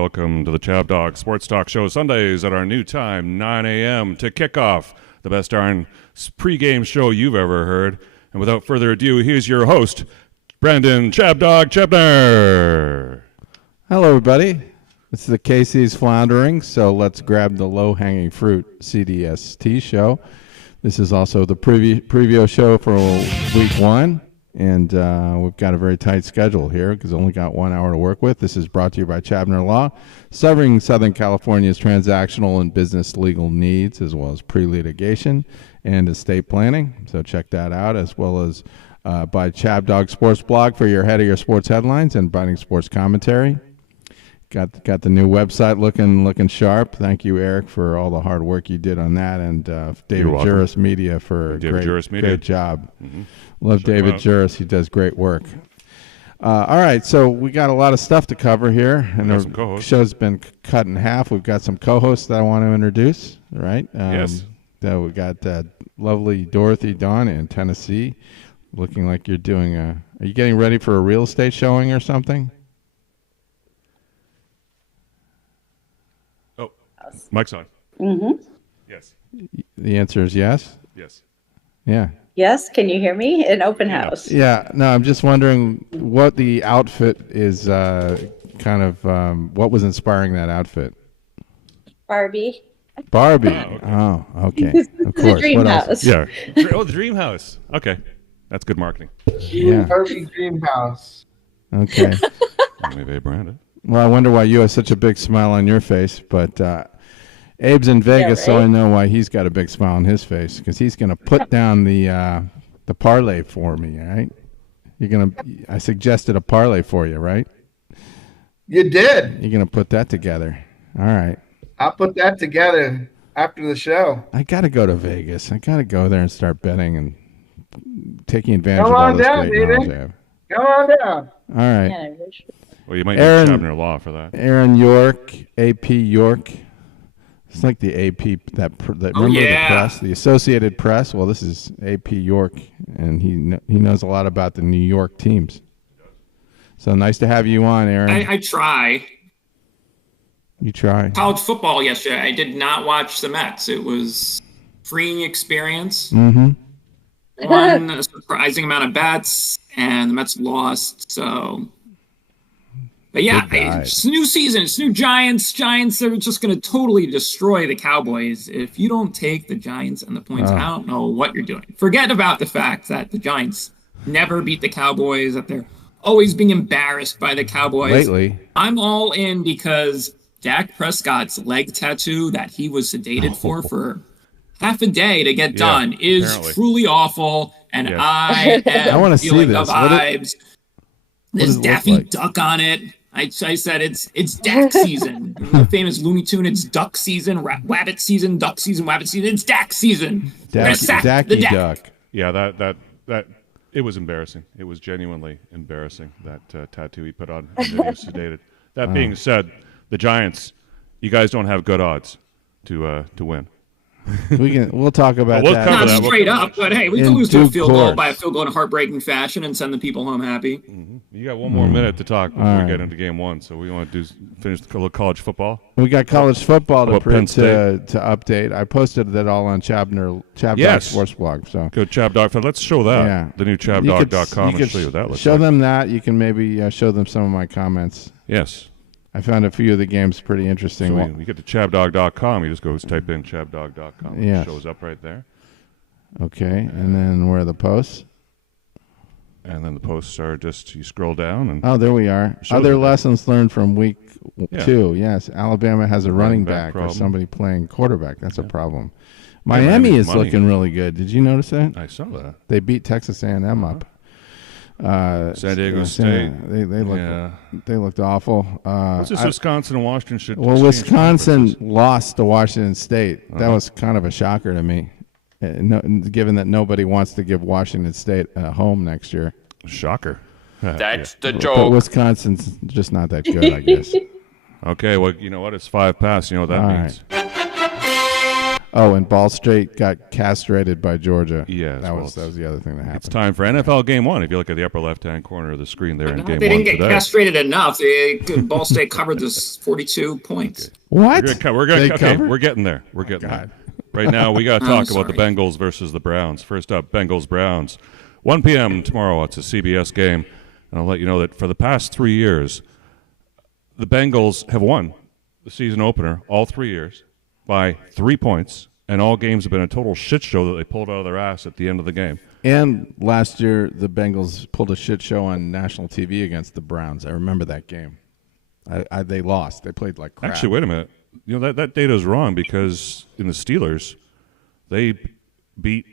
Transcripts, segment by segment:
welcome to the ChabDog Sports Talk Show Sundays at our new time, 9 a.m. to kick off the best darn pregame show you've ever heard. And without further ado, here's your host, Brandon ChabDog Chapner. Hello, everybody. It's the KC's Floundering, so let's grab the low-hanging fruit CDST Show. This is also the preview show for week one, and we've got a very tight schedule here because only got 1 hour to work with. This is brought to you by Chabner Law, serving Southern California's transactional and business legal needs, as well as pre-litigation and estate planning. So check that out, as well as by ChabDog Sports Blog for your head of your sports headlines and biting sports commentary. Got the new website looking sharp. Thank you, Eric, for all the hard work you did on that, and David Juris Media for a great job. Mm-hmm. Love David Juris. He does great work. All right, so we got a lot of stuff to cover here, and the show's been cut in half. We've got some co-hosts that I want to introduce, right? Yes. We got lovely Dorothy Dawn in Tennessee, looking like you're doing are you getting ready for a real estate showing or something? Mic's on. Mm-hmm. Yes. The answer is yes? Yes. Yeah. Yes, can you hear me? An open house. Yeah, no, I'm just wondering what the outfit is, what was inspiring that outfit? Barbie. Oh, okay. Of course. The dream house. Yeah. Oh, the dream house. Okay. That's good marketing. Yeah. Barbie dream house. Okay. Maybe they brand it. Well, I wonder why you have such a big smile on your face, but Abe's in Vegas, so I know why he's got a big smile on his face, because he's going to put down the parlay for me, all right? I suggested a parlay for you, right? You did. You're going to put that together. All right. I'll put that together after the show. I got to go to Vegas. I got to go there and start betting and taking advantage of all this great knowledge I have. Come on down. All right. Yeah, Well, you might need Chabner Law for that. Aaron York, AP York. It's like the AP, the press, the Associated Press. Well, this is AP York, and he knows a lot about the New York teams. So nice to have you on, Aaron. I try. You try. College football yesterday. I did not watch the Mets. It was freeing experience. Mm-hmm. Won a surprising amount of bets, and the Mets lost. So, but yeah, it's a new season. It's new Giants. Giants are just going to totally destroy the Cowboys. If you don't take the Giants and the points, I don't know what you're doing. Forget about the fact that the Giants never beat the Cowboys, that they're always being embarrassed by the Cowboys. Lately. I'm all in because Dak Prescott's leg tattoo that he was sedated for half a day to get done is truly awful, and I am feeling the vibes. There's Daffy Duck on it. I said it's Dak season. The famous Looney Tune, it's duck season, rabbit season, duck season, rabbit season. It's Dak season. Dacky Duck. Yeah, that it was embarrassing. It was genuinely embarrassing, that tattoo he put on, and then he was sedated. That being said, the Giants, you guys don't have good odds to win. We'll talk about that. Not straight up, but hey, we can lose to a field goal by a field goal in a heartbreaking fashion and send the people home happy. Mm-hmm. You got one more minute to talk before we get into game one, so we want to finish the college football. We got college football to update. I posted that all on ChabDog Sports Blog. So go ChabDog. Let's show that. Yeah. The new ChabDog.com and show you what that looks like. Show them that. You can maybe show them some of my comments. Yes. I found a few of the games pretty interesting. So you get to ChabDog.com. You just go type in ChabDog.com. Yeah. It shows up right there. Okay, and then where are the posts? And then the posts are just, you scroll down. And there we are. Other lessons learned from week 2. Yes, Alabama has a running back or somebody playing quarterback. That's a problem. Miami is looking really good. Did you notice that? I saw that. They beat Texas A&M up. San Diego State. They looked awful. What's this Wisconsin and Washington should? Well, Wisconsin lost to Washington State. That was kind of a shocker to me, given that nobody wants to give Washington State a home next year. Shocker. That's the joke. But Wisconsin's just not that good, I guess. Okay, well, you know what? It's 5 past. You know what that means. Oh, and Ball State got castrated by Georgia. Yeah, that was the other thing that happened. It's time for NFL Game 1. If you look at the upper left-hand corner of the screen there in Game 1 They didn't get today. castrated enough. Ball State covered this 42 points. Okay. What? We're getting there. We're getting there. Right now, we got to talk about the Bengals versus the Browns. First up, Bengals-Browns. 1 p.m. tomorrow. It's a CBS game. And I'll let you know that for the past 3 years, the Bengals have won the season opener all 3 years by 3 points, and all games have been a total shit show that they pulled out of their ass at the end of the game. And last year, the Bengals pulled a shit show on national TV against the Browns. I remember that game. They lost. They played like crap. Actually, wait a minute. You know, that data is wrong because in the Steelers, they beat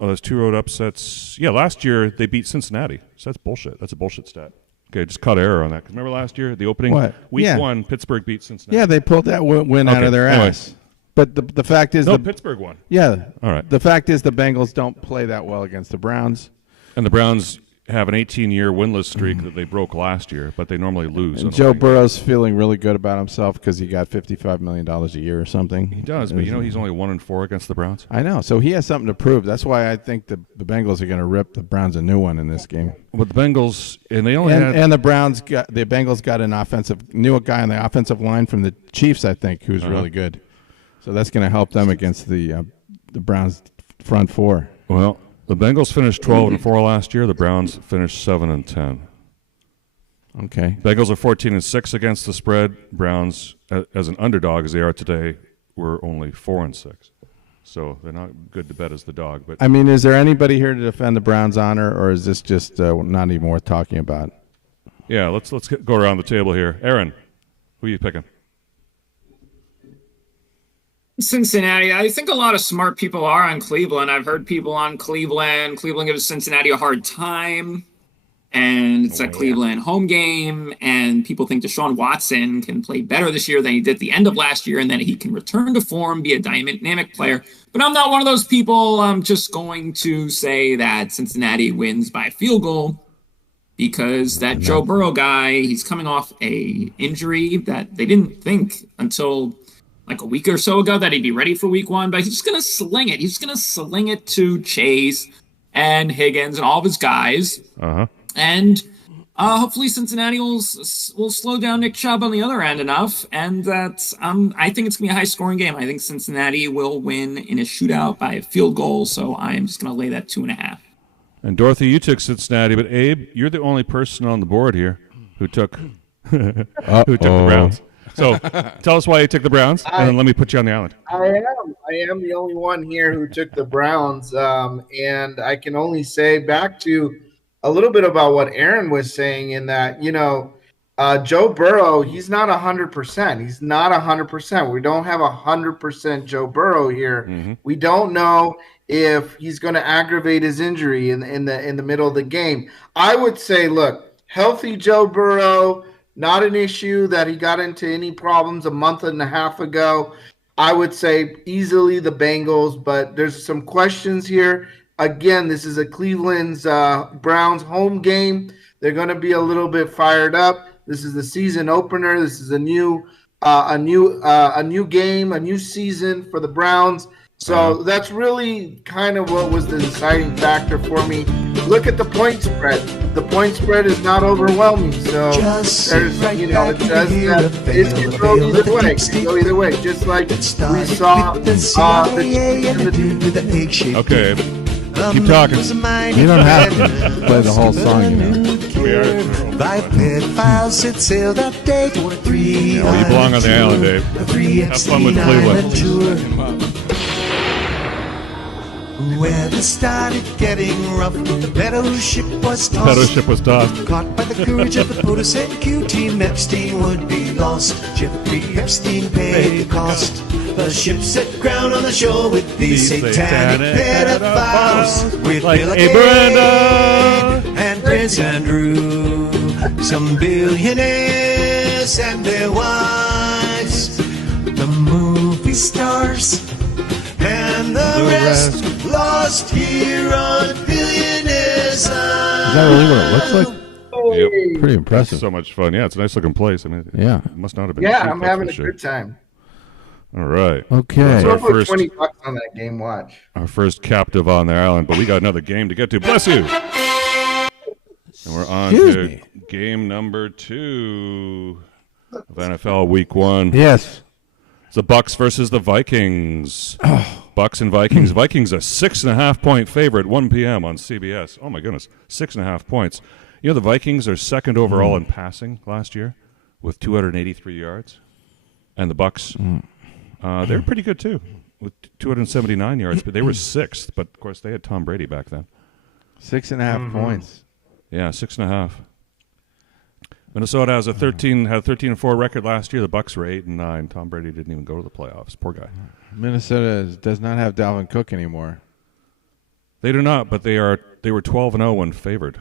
those 2 road upsets. Yeah, last year they beat Cincinnati. So that's bullshit. That's a bullshit stat. Okay, just cut error on that. Because remember last year, the opening week 1, Pittsburgh beat Cincinnati. Yeah, they pulled that win out of their ass. But the fact is... Pittsburgh won. Yeah. All right. The fact is the Bengals don't play that well against the Browns. And the Browns have an 18-year winless streak that they broke last year, but they normally lose. And Joe Burrow's feeling really good about himself because he got $55 million a year or something. He does, but he's only 1-4 against the Browns. I know, so he has something to prove. That's why I think the Bengals are going to rip the Browns a new one in this game. But the Bengals, and they only and the Bengals got a guy on the offensive line from the Chiefs, I think, who's really good. So that's going to help them against the Browns front four. Well, the Bengals finished 12-4 last year. The Browns finished 7-10. Okay. Bengals are 14-6 against the spread. Browns, as an underdog as they are today, were only 4-6. So they're not good to bet as the dog. But I mean, is there anybody here to defend the Browns' honor, or is this just not even worth talking about? Yeah, let's go around the table here. Aaron, who are you picking? Cincinnati. I think a lot of smart people are on Cleveland. I've heard people on Cleveland. Cleveland gives Cincinnati a hard time. And it's a Cleveland home game. And people think Deshaun Watson can play better this year than he did at the end of last year. And then he can return to form, be a dynamic player. But I'm not one of those people. I'm just going to say that Cincinnati wins by field goal. Because that Joe Burrow guy, he's coming off a injury that they didn't think until like a week or so ago that he'd be ready for week 1, but he's just going to sling it. He's going to sling it to Chase and Higgins and all of his guys. And hopefully Cincinnati will slow down Nick Chubb on the other end enough. And that I think it's going to be a high-scoring game. I think Cincinnati will win in a shootout by a field goal, so I'm just going to lay that 2.5. And Dorothy, you took Cincinnati, but Abe, you're the only person on the board here who took the Browns. So tell us why you took the Browns, and then let me put you on the island. I am the only one here who took the Browns, and I can only say back to a little bit about what Aaron was saying in that, Joe Burrow, he's not 100%. He's not 100%. We don't have 100% Joe Burrow here. Mm-hmm. We don't know if he's going to aggravate his injury in the middle of the game. I would say, look, healthy Joe Burrow, not an issue that he got into any problems a month and a half ago. I would say easily the Bengals, but there's some questions here. Again, this is a Cleveland's Browns home game. They're going to be a little bit fired up. This is the season opener. This is a new game, a new season for the Browns. So that's really kind of what was the deciding factor for me. Look at the point spread. The point spread is not overwhelming. So there's, it can go either way. It can go either way. Just like we saw Okay, keep talking. You don't have to play the whole song, We are. You belong on the island, Dave. Have fun with Cleveland. When it started getting rough, the pedo ship was tossed. Caught by the courage of the POTUS and Q-Team, Epstein would be lost. Jeffrey Epstein paid the cost. The ship set ground on the shore with these satanic pedophiles. With Bill Gates and Prince Andrew. Some billionaires and their wives. The movie stars. And the rest lost here on Billionaires Island. Is that really what it looks like? Yep. Pretty impressive. So much fun. Yeah, it's a nice looking place. I mean, yeah, it must not have been. Yeah, cheap, I'm having a good time. All right. Okay. So I'll put $20 on that game. Watch. Our first captive on the island, but we got another game to get to. Bless you. And we're on to game number 2 of NFL Week 1. Yes. It's the Bucks versus the Vikings. Bucks and Vikings. Vikings a 6.5-point favorite, 1 p.m. on CBS. Oh, my goodness. 6.5 points. You know, the Vikings are second overall in passing last year with 283 yards. And the Bucks, they're pretty good, too, with 279 yards. But they were 6th. But, of course, they had Tom Brady back then. 6.5 points. Yeah, 6.5. Minnesota has a 13-4 record last year. The Bucks were 8-9. Tom Brady didn't even go to the playoffs. Poor guy. Minnesota does not have Dalvin Cook anymore. They do not, but they were 12-0 when favored.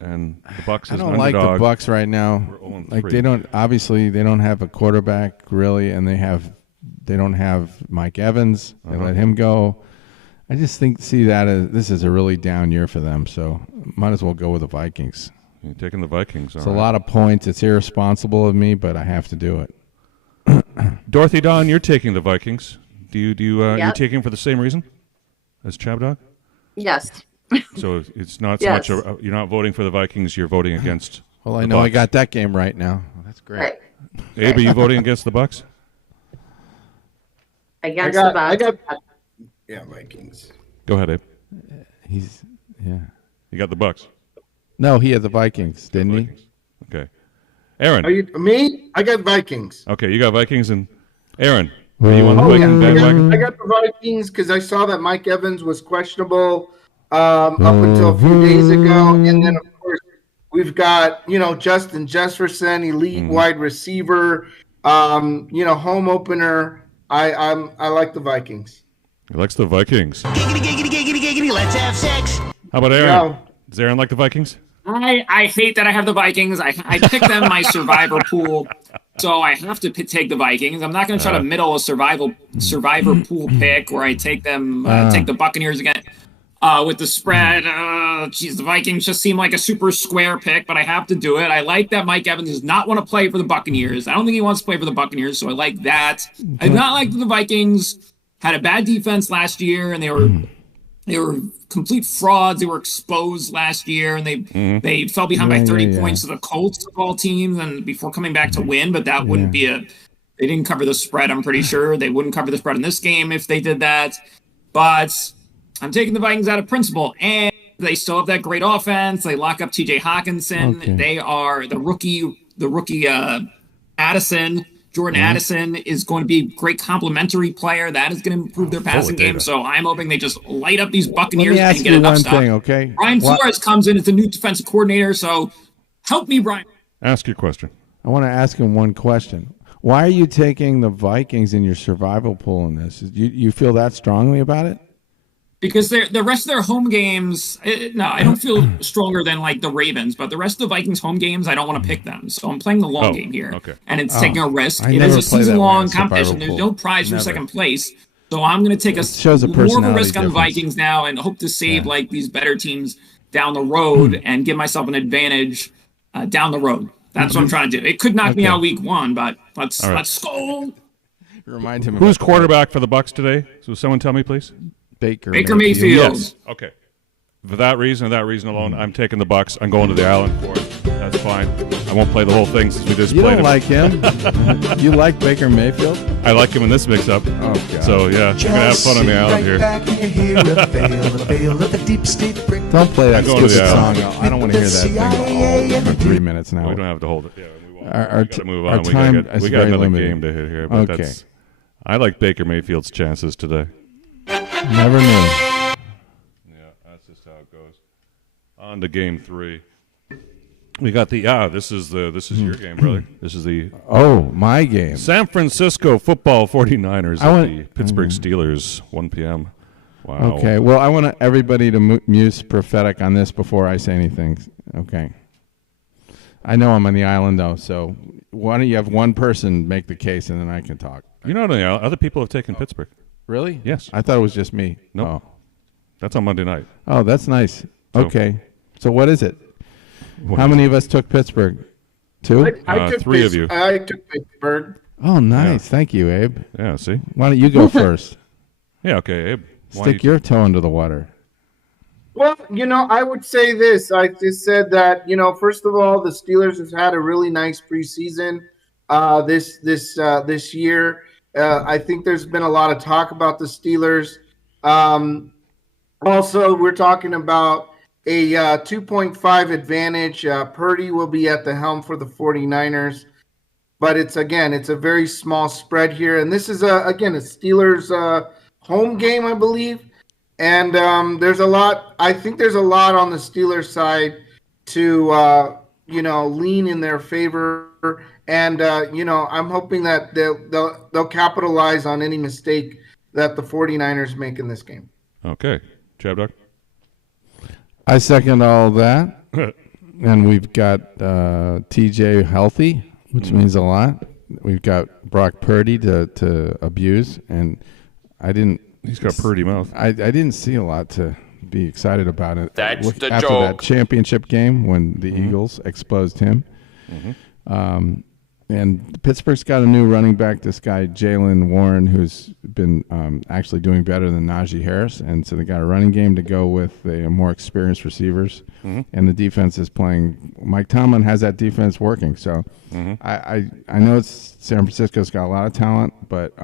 And the Bucks is I don't an like underdog. the Bucks right now. Like they don't have a quarterback really, and they don't have Mike Evans. They let him go. I just see that as this is a really down year for them. So might as well go with the Vikings. You're taking the Vikings. It's a lot of points. It's irresponsible of me, but I have to do it. Dorothy Dawn, you're taking the Vikings. Do you you're taking for the same reason as ChabDog? Yes. So it's not so much. You're not voting for the Vikings. You're voting against. Well, I know Bucks. I got that game right now. Well, that's great. Right. Abe, are you voting against the Bucks? Against the Bucks. Yeah, Vikings. Go ahead, Abe. You got the Bucks. No, he had the Vikings, didn't he? Okay. Aaron. Are you me? I got Vikings. Okay, you got Vikings and Aaron. Are you on the Viking bandwagon? I got the Vikings because I saw that Mike Evans was questionable up until a few days ago, and then of course we've got Justin Jefferson, elite wide receiver, home opener. I like the Vikings. He likes the Vikings. Giggity, giggity, giggity, giggity, let's have sex. How about Aaron? Does Aaron like the Vikings? I hate that I have the Vikings. I picked them in my survivor pool, so I have to take the Vikings. I'm not going to try to middle a survivor pool pick where I take them take the Buccaneers again with the spread. The Vikings just seem like a super square pick, but I have to do it. I like that Mike Evans does not want to play for the Buccaneers. I don't think he wants to play for the Buccaneers, so I like that. I do not like that the Vikings had a bad defense last year, and they were complete frauds. They were exposed last year, and they fell behind by 30 points to the Colts of all teams, and before coming back to win. But that wouldn't be they didn't cover the spread. I'm pretty sure they wouldn't cover the spread in this game if they did that. But I'm taking the Vikings out of principle, and they still have that great offense. They lock up T.J. Hawkinson. Okay. They are the rookie Addison. Jordan Addison is going to be a great complementary player. That is going to improve their passing game. So I'm hoping they just light up these Buccaneers and get enough stuff. Okay? Brian Flores comes in as the new defensive coordinator. So help me, Brian. Ask your question. I want to ask him one question. Why are you taking the Vikings in your survival pool in this? You feel that strongly about it? Because the rest of their home games, I don't feel stronger than like the Ravens, but the rest of the Vikings home games, I don't want to pick them. So I'm playing the long game here. Okay. And it's taking a risk. It is a season-long competition. There's no prize for second place. So I'm going to take more of a risk on the Vikings now and hope to save like these better teams down the road and give myself an advantage down the road. That's what I'm trying to do. It could knock me out week 1, but let's go. Remind him. Who's quarterback for the Bucks today? So someone tell me, please. Baker Mayfield. Yes. Okay. For that reason alone, I'm taking the Bucks. I'm going to the island for it. That's fine. I won't play the whole thing since we just played him. You don't like him? You like Baker Mayfield? I like him in this mix-up. Oh, God. So, yeah, we're going to have fun on the island here. Don't play that stupid song. I don't want to hear that thing for 3 minutes now. We don't have to hold it. Yeah, we won't. Our we got to move on. We got another game to hit here. But I like Baker Mayfield's chances today. Never knew. Yeah, that's just how it goes. On to game 3. We got this is your game, brother. This is the my game. San Francisco Football 49ers at the Pittsburgh Steelers, 1 p.m. Wow. Okay. Well, I want everybody to muse prophetic on this before I say anything. Okay. I know I'm on the island though, so why don't you have one person make the case and then I can talk. You know, other people have taken Pittsburgh. Really? Yes. I thought it was just me. No. Oh. That's on Monday night. Oh, that's nice. Okay. So what is it? How many of us took Pittsburgh? 2? I took 3 of you. I took Pittsburgh. Oh, nice. Thank you, Abe. Yeah, see? Why don't you go first? Yeah, okay, Abe. Stick your toe into the water. Well, I would say this. I just said that, first of all, the Steelers have had a really nice preseason this year. I think there's been a lot of talk about the Steelers. Also, we're talking about a 2.5 advantage. Purdy will be at the helm for the 49ers. But it's a very small spread here. And this is, a Steelers home game, I believe. And there's a lot on the Steelers side to, lean in their favor. And, I'm hoping that they'll capitalize on any mistake that the 49ers make in this game. Okay. ChabDog? I second all that. And we've got TJ healthy, which means a lot. We've got Brock Purdy to abuse, and He's got Purdy mouth. I didn't see a lot to be excited about it. That's the after joke. That championship game when the Eagles exposed him. And Pittsburgh's got a new running back, this guy Jalen Warren, who's been actually doing better than Najee Harris. And so they got a running game to go with the more experienced receivers. And the defense is playing. Mike Tomlin has that defense working. So I know San Francisco's got a lot of talent, but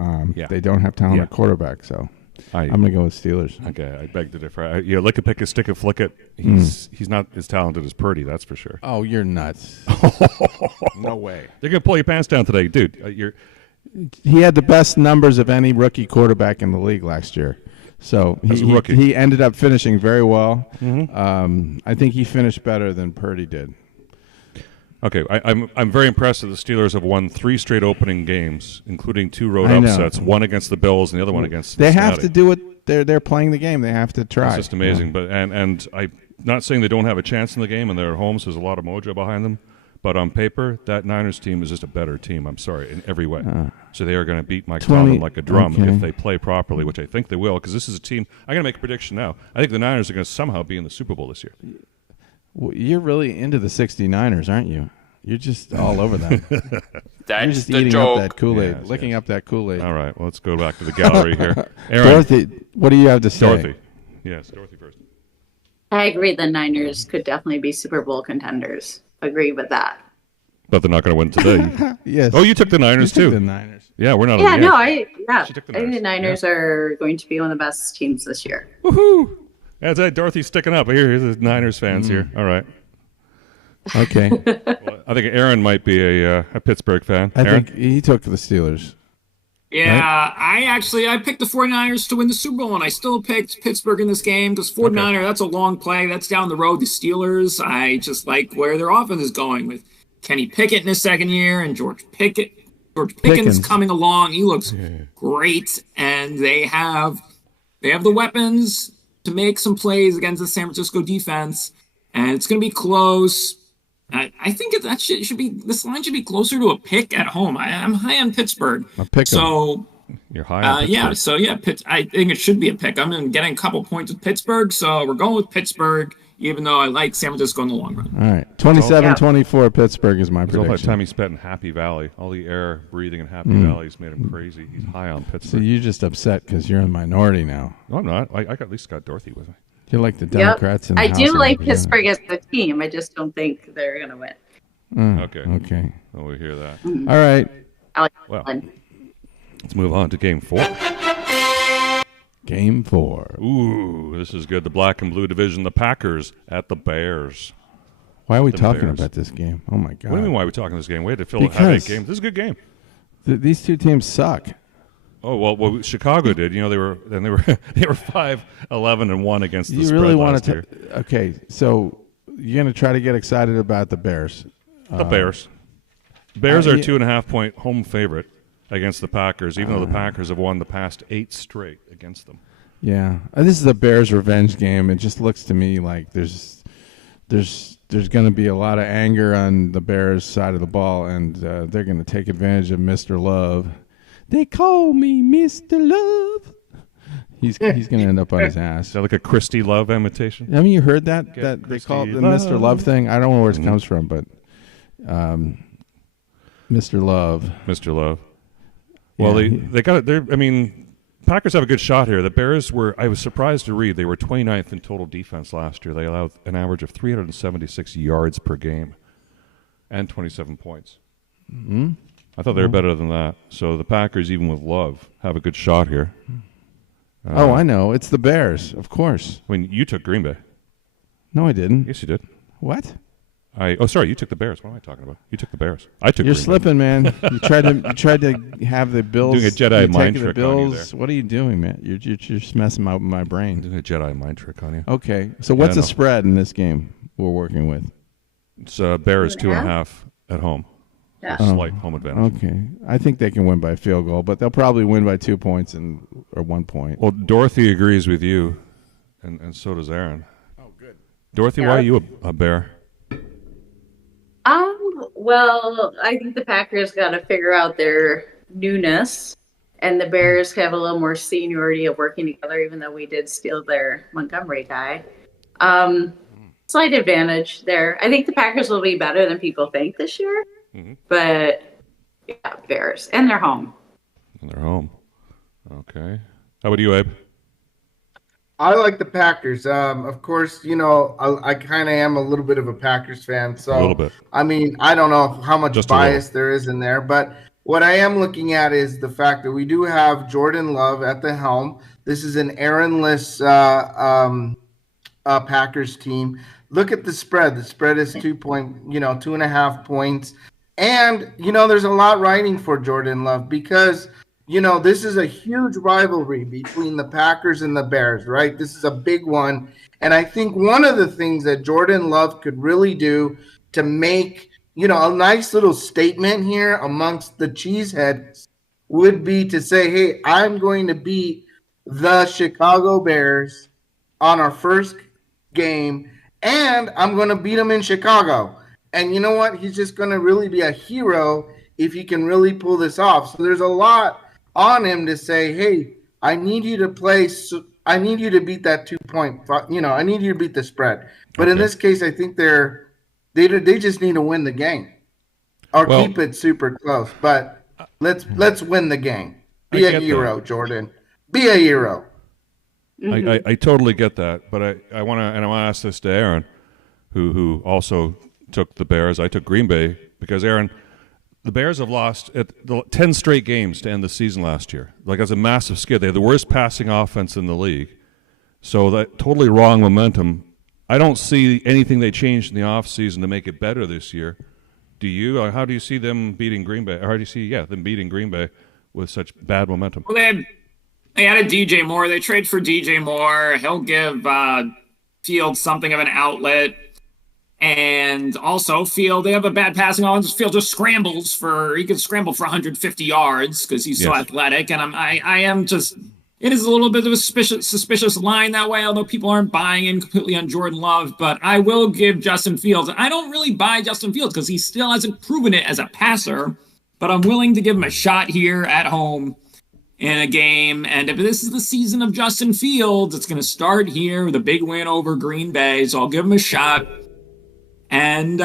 they don't have talent at quarterback. So I'm going to go with Steelers. Okay, I beg to differ. Lick a pick a stick a flick it. He's not as talented as Purdy, that's for sure. Oh, you're nuts. No way. They're going to pull your pants down today, dude. He had the best numbers of any rookie quarterback in the league last year. So he ended up finishing very well. I think he finished better than Purdy did. Okay, I'm very impressed that the Steelers have won 3 straight opening games, including 2 road upsets, one against the Bills and the other one against They Cincinnati. have to do it. They're playing the game. They have to try. It's just amazing. But and I'm not saying they don't have a chance in the game, and their homes has a lot of mojo behind them. But on paper, that Niners team is just a better team. I'm sorry, in every way. So they are going to beat Mike Tomlin like a drum if they play properly, which I think they will, because this is a team. I'm going to make a prediction now. I think the Niners are going to somehow be in the Super Bowl this year. Well, you're really into the 69ers, aren't you? You're just all over them. That's You're just the eating joke. up that Kool-Aid, licking up that Kool-Aid. All right, well, let's go back to the gallery here. Aaron, Dorothy, what do you have to say? Dorothy. Yes, Dorothy first. I agree the Niners could definitely be Super Bowl contenders. Agree with that. But they're not going to win today. Yes. Oh, you took the Niners You too. took the Niners. Yeah, we're not. Yeah, on the no, edge. She took the I think the Niners are going to be one of the best teams this year. Woohoo! That's right. Dorothy's sticking up. Here's the Niners fans here. All right. Okay. Well, I think Aaron might be a Pittsburgh fan. I Aaron? think he took the Steelers. Yeah, I picked the 49ers to win the Super Bowl, and I still picked Pittsburgh in this game because 49er, that's a long play. That's down the road. The Steelers, I just like where their offense is going with Kenny Pickett in his second year and George Pickens coming along. He looks great, and they have the weapons to make some plays against the San Francisco defense, and it's going to be close. I think this line should be closer to a pick at home. I'm high on Pittsburgh. So you're high on Pittsburgh. I think it should be a pick. I'm getting a couple points with Pittsburgh, so we're going with Pittsburgh, even though I like San Francisco in the long run. All right, 27-24 Pittsburgh is my prediction. All that time he spent in Happy Valley, all the air breathing in Happy Valley has made him crazy. He's high on Pittsburgh. So you're just upset because you're in minority now. No, I'm not. I at least got Dorothy with me. You're like the Democrats in the I House do of like Representatives. Pittsburgh as a team. I just don't think they're going to win. Okay. Well, we hear that. All right. I like Well, Cleveland. let's move on to Game 4. Game 4. Ooh, this is good. The black and blue division, the Packers at the Bears. Why are we The talking Bears. about this game? Oh my God. What do you mean why are we talking this game? We had to fill Because- have 8 games. This is a good game. These two teams suck. Oh well, Chicago did. You know, they were 5-11-1 against the You spread really last want to? year. Okay, so you're going to try to get excited about the Bears. The Bears. Bears are yeah. 2.5-point home favorite against the Packers, even though the Packers have won the past 8 straight against them. Yeah, this is a Bears revenge game. It just looks to me like there's going to be a lot of anger on the Bears side of the ball, and they're going to take advantage of Mr. Love. They call me Mr. Love. He's going to end up on his ass. Is that like a Christy Love imitation? Haven't you heard that? Get That they Christy call it the Love. Mr. Love thing? I don't know where it comes from, but Mr. Love. Mr. Love. Well, they got it. I mean, Packers have a good shot here. The Bears I was surprised to read, they were 29th in total defense last year. They allowed an average of 376 yards per game and 27 points. Mm-hmm. I thought they were better than that. So the Packers, even with Love, have a good shot here. I know. It's the Bears, of course. I mean, you took Green Bay. No, I didn't. Yes, you did. What? Sorry, you took the Bears. What am I talking about? You took the Bears. I took. You're Green slipping, Bay. man. You tried to have the Bills. Doing a Jedi mind trick the Bills. on you there. What are you doing, man? You're just messing up my brain. Doing a Jedi mind trick on you. Okay, so what's the spread in this game we're working with? It's Bears 2.5 at home. Yeah. Slight home advantage. Okay, I think they can win by field goal, but they'll probably win by 2 points or 1 point. Well, Dorothy agrees with you, and so does Aaron. Oh, good. Dorothy, why are you a Bear? Well, I think the Packers got to figure out their newness, and the Bears have a little more seniority of working together, even though we did steal their Montgomery guy. Slight advantage there. I think the Packers will be better than people think this year, but yeah, Bears, and they're home. And they're home. Okay. How about you, Abe? I like the Packers. Of course, I kind of am a little bit of a Packers fan. So, a little bit. I mean, I don't know how much Just bias there is in there, but what I am looking at is the fact that we do have Jordan Love at the helm. This is an Aaron-less Packers team. Look at the spread. The spread is 2.5 points. And, there's a lot riding for Jordan Love because this is a huge rivalry between the Packers and the Bears, right? This is a big one. And I think one of the things that Jordan Love could really do to make, a nice little statement here amongst the cheeseheads would be to say, hey, I'm going to beat the Chicago Bears on our first game, and I'm going to beat them in Chicago. And you know what? He's just going to really be a hero if he can really pull this off. So there's a lot on him to say, hey, I need you to play. I need you to beat that 2 point. I need you to beat the spread. But in this case, I think they just need to win the game or keep it super close. But let's win the game. Be a hero, Jordan. Be a hero. I totally get that, but I want to ask this to Aaron, who also took the Bears. I took Green Bay because Aaron. The Bears have lost 10 straight games to end the season last year. That's a massive skid. They had the worst passing offense in the league. So that totally wrong momentum. I don't see anything they changed in the offseason to make it better this year. Do you? How do you see them beating Green Bay? Or how do you see them beating Green Bay with such bad momentum? Well, they added DJ Moore. They trade for DJ Moore. He'll give Fields something of an outlet. And also, they have a bad passing offense. Field just he can scramble for 150 yards because he's so athletic. And I am just, it is a little bit of a suspicious line that way, although people aren't buying in completely on Jordan Love. But I will give Justin Fields. I don't really buy Justin Fields because he still hasn't proven it as a passer. But I'm willing to give him a shot here at home in a game. And if this is the season of Justin Fields, it's going to start here with a big win over Green Bay. So I'll give him a shot. And,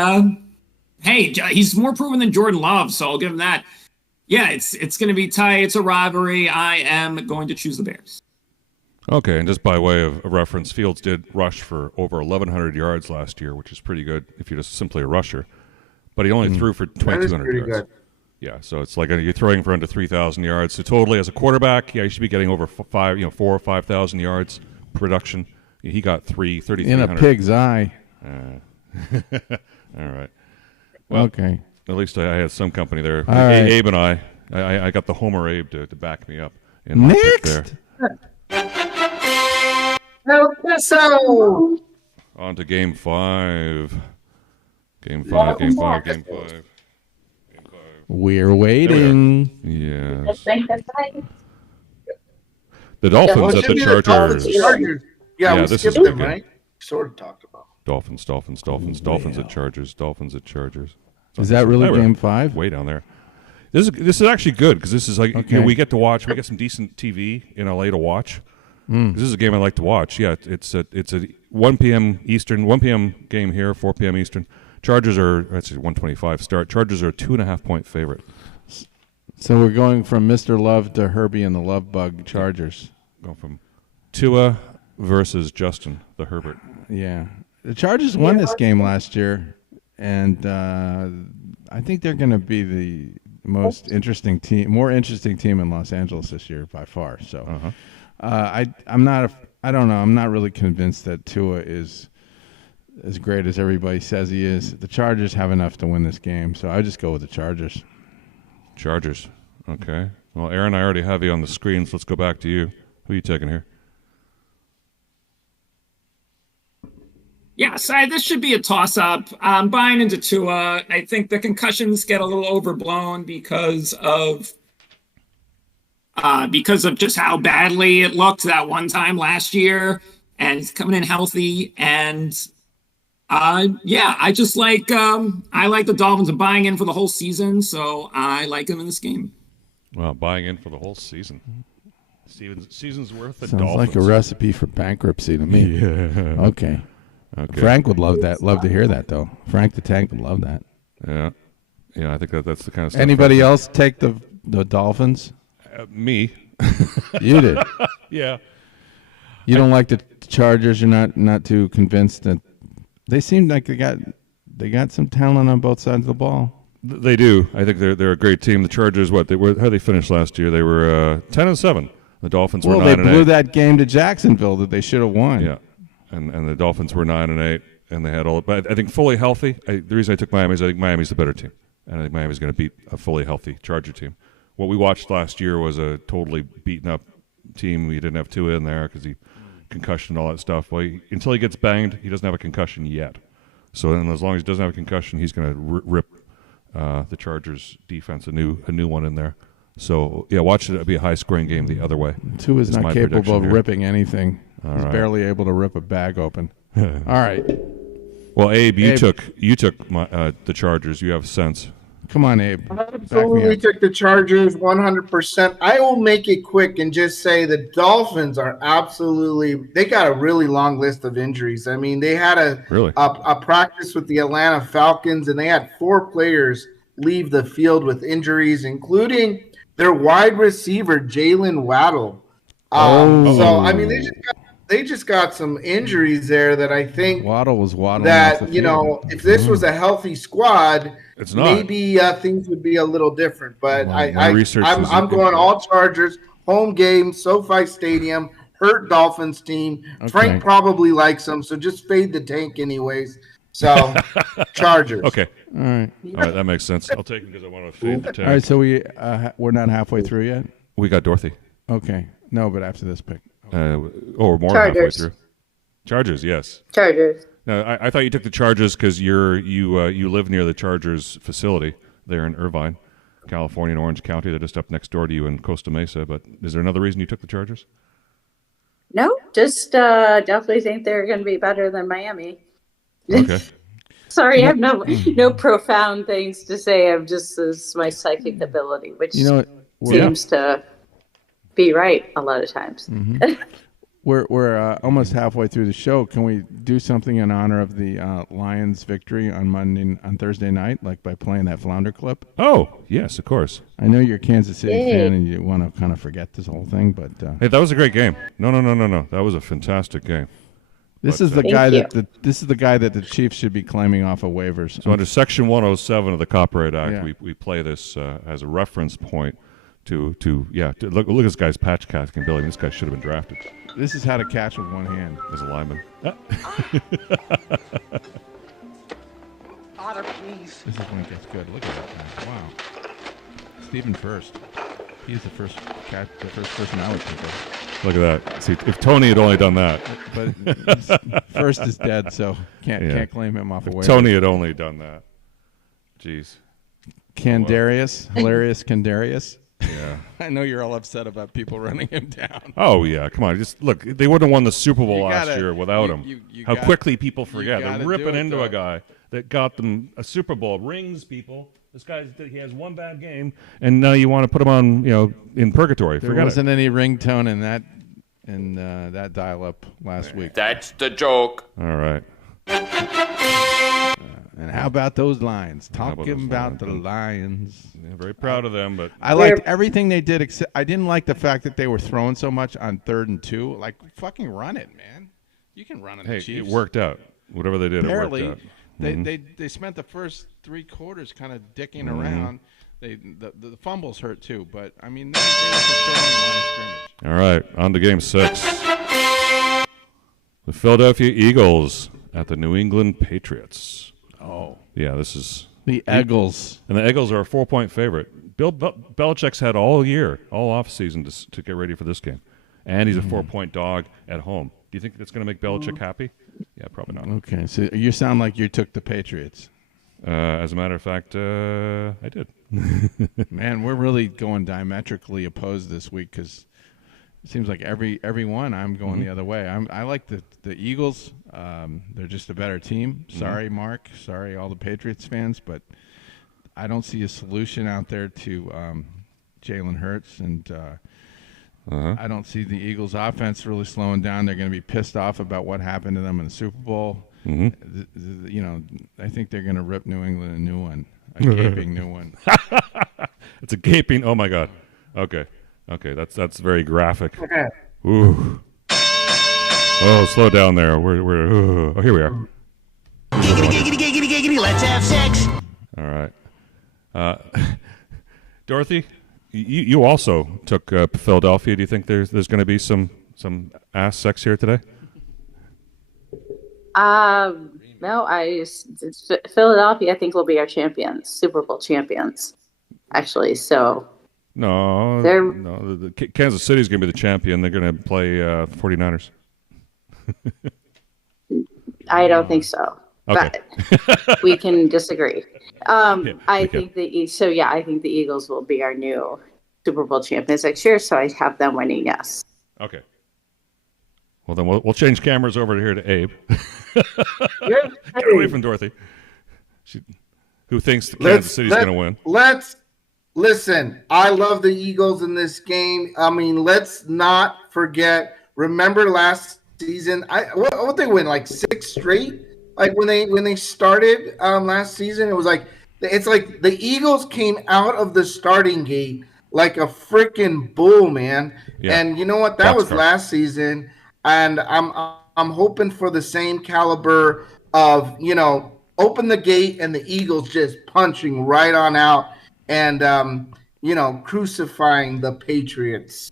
hey, he's more proven than Jordan Love, so I'll give him that. Yeah, it's going to be tight. It's a rivalry. I am going to choose the Bears. Okay, and just by way of reference, Fields did rush for over 1,100 yards last year, which is pretty good if you're just simply a rusher. But he only threw for 2,200 yards. Good. Yeah, so it's like you're throwing for under 3,000 yards. So totally, as a quarterback, you should be getting over 4 or 5,000 yards production. He got 3,300 in a pig's eye. All right. Well, okay. At least I had some company there. Right. Abe and I got the Homer Abe to back me up. In my Next. So on to Game 5. Game 5. Game 5. Game 5. We're waiting. Yes. The Dolphins at the Chargers. Yeah, we skipped them, right? Sort of talked about. Dolphins at Chargers. Dolphins at Chargers. Is that really Game 5? Way down there. This is actually good because this is like we get to watch. We get some decent TV in LA to watch. This is a game I like to watch. Yeah, it's a 1 p.m. Eastern, 1 p.m. game here, 4 p.m. Eastern. Chargers are 125 start. Chargers are a 2.5 point favorite. So we're going from Mr. Love to Herbie and the Love Bug Chargers. Going from Tua versus Justin, the Herbert. Yeah. The Chargers won this game last year, and I think they're going to be the most interesting team, more interesting team in Los Angeles this year by far. So I'm not really convinced that Tua is as great as everybody says he is. The Chargers have enough to win this game, so I just go with the Chargers. Chargers. Okay. Well, Aaron, I already have you on the screen, so let's go back to you. Who are you taking here? Yeah, so this should be a toss-up. I'm buying into Tua. I think the concussions get a little overblown because of just how badly it looked that one time last year, and he's coming in healthy. And I just like I like the Dolphins. I'm buying in for the whole season, so I like them in this game. Well, buying in for the whole season. Season's worth of Sounds Dolphins. like a recipe for bankruptcy to me. Yeah. Okay. Frank would love that. Love to hear that, though. Frank the Tank would love that. Yeah. I think that's the kind of stuff. Anybody else take the Dolphins? Me. You did. Yeah. You don't like the Chargers. You're not too convinced that they seem like they got some talent on both sides of the ball. They do. I think they're a great team. The Chargers, how they finished last year? They were 10-7. The Dolphins were 9-8. Well, they blew that game to Jacksonville that they should have won. Yeah. And the Dolphins were 9-8, and they had all. But I think fully healthy. The reason I took Miami is I think Miami's the better team, and I think Miami's going to beat a fully healthy Charger team. What we watched last year was a totally beaten up team. We didn't have Tua in there because he concussion and all that stuff. Well, until he gets banged, he doesn't have a concussion yet. So then, as long as he doesn't have a concussion, he's going to rip the Chargers defense a new one in there. So yeah, watch it be a high scoring game the other way. Tua is not capable of ripping anything. He's right. barely able to rip a bag open. All right. Well, Abe, you took the Chargers. You have sense. Come on, Abe. Absolutely took the Chargers 100%. I will make it quick and just say the Dolphins are they got a really long list of injuries. I mean, they had a practice with the Atlanta Falcons, and they had 4 players leave the field with injuries, including their wide receiver, Jalen Waddle. So, I mean, they just got some injuries there that I think Waddle was waddling that, if this was a healthy squad, it's not. Maybe things would be a little different. But I'm going all Chargers, home game, SoFi Stadium, hurt Dolphins team. Okay. Frank probably likes them, so just fade the tank anyways. So, Chargers. Okay. All right, that makes sense. I'll take it because I want to fade the tank. All right, so we're not halfway through yet? We got Dorothy. Okay. No, but after this pick. We're more than halfway through. Chargers, yes. Chargers. No, I thought you took the Chargers because you live near the Chargers facility there in Irvine, California, in Orange County. They're just up next door to you in Costa Mesa. But is there another reason you took the Chargers? No, just definitely think they're going to be better than Miami. Okay. Sorry, I have no profound things to say. I'm just my psychic ability, which seems to be right a lot of times. Mm-hmm. We're almost halfway through the show. Can we do something in honor of the Lions' victory on Thursday night, like by playing that Flounder clip? Oh, yes, of course. I know you're a Kansas City fan and you want to kind of forget this whole thing, but hey, that was a great game. No. That was a fantastic game. This is the guy that the Chiefs should be claiming off of waivers. So under Section 107 of the Copyright Act, we play this as a reference point to look at this guy's patch casting ability. This guy should have been drafted. This is how to catch with one hand as a lineman. Otter, please. This is when it gets good. Look at that. Wow. Stephen First. He's the first person I would think of. Look at that. See, if Tony had only done that. But First is dead, so can't claim him off a waiver. Tony had only done that. Jeez. Candarius, hilarious Candarius. Yeah. I know you're all upset about people running him down. Oh, yeah. Come on. Just look, they wouldn't have won the Super Bowl last year without him. How quickly people forget. They're ripping into a guy that got them a Super Bowl. Rings, people. This guy, he has one bad game, and now you want to put him on, in purgatory. There wasn't any ringtone in that dial-up last week. That's the joke. All right. And how about those Lions? Talking about the Lions. Yeah, very proud of them, but I liked everything they did. Except I didn't like the fact that they were throwing so much on 3rd and 2. Like, fucking run it, man. You can run it. Hey, Chiefs. it worked out. Whatever they did, Apparently, it worked out. They spent the first 3 quarters kind of dicking around. The fumbles hurt too, but I mean they were controlling the line of scrimmage. All right, on to Game 6. The Philadelphia Eagles at the New England Patriots. Oh, yeah, this is the Eagles, and the Eagles are a 4-point favorite. Bill Belichick's had all year, all off season to get ready for this game, and he's a 4-point dog at home. Do you think that's going to make Belichick happy? Yeah, probably not. Okay, so you sound like you took the Patriots. As a matter of fact, I did. Man, we're really going diametrically opposed this week because it seems like every one I'm going the other way. I like the Eagles. They're just a better team. Sorry, Mark. Sorry, all the Patriots fans, but I don't see a solution out there to Jalen Hurts, and I don't see the Eagles' offense really slowing down. They're going to be pissed off about what happened to them in the Super Bowl. I think they're going to rip New England a new one, a gaping new one. It's a gaping. Oh my God. Okay, that's very graphic. Ooh. Oh, slow down there. We're. Oh, here we are. Giggity, let's have sex. All right. Dorothy, you also took Philadelphia. Do you think there's going to be some ass sex here today? No, Philadelphia, I think, will be our champions, Super Bowl champions, actually. So no, the Kansas City's going to be the champion. They're going to play 49ers. I don't think so. Okay. But we can disagree. I think the Eagles will be our new Super Bowl champions next year. So I have them winning. Yes. Okay. Well, then we'll change cameras over here to Abe. Get away from Dorothy, who thinks the Kansas City's going to win. Let's listen. I love the Eagles in this game. I mean, let's not forget. Remember last season? What they win, like 6 straight? Like when they started last season, it's like the Eagles came out of the starting gate like a freaking bull, man. Yeah. And you know what? That was last season. And I'm hoping for the same caliber of, open the gate and the Eagles just punching right on out and, crucifying the Patriots.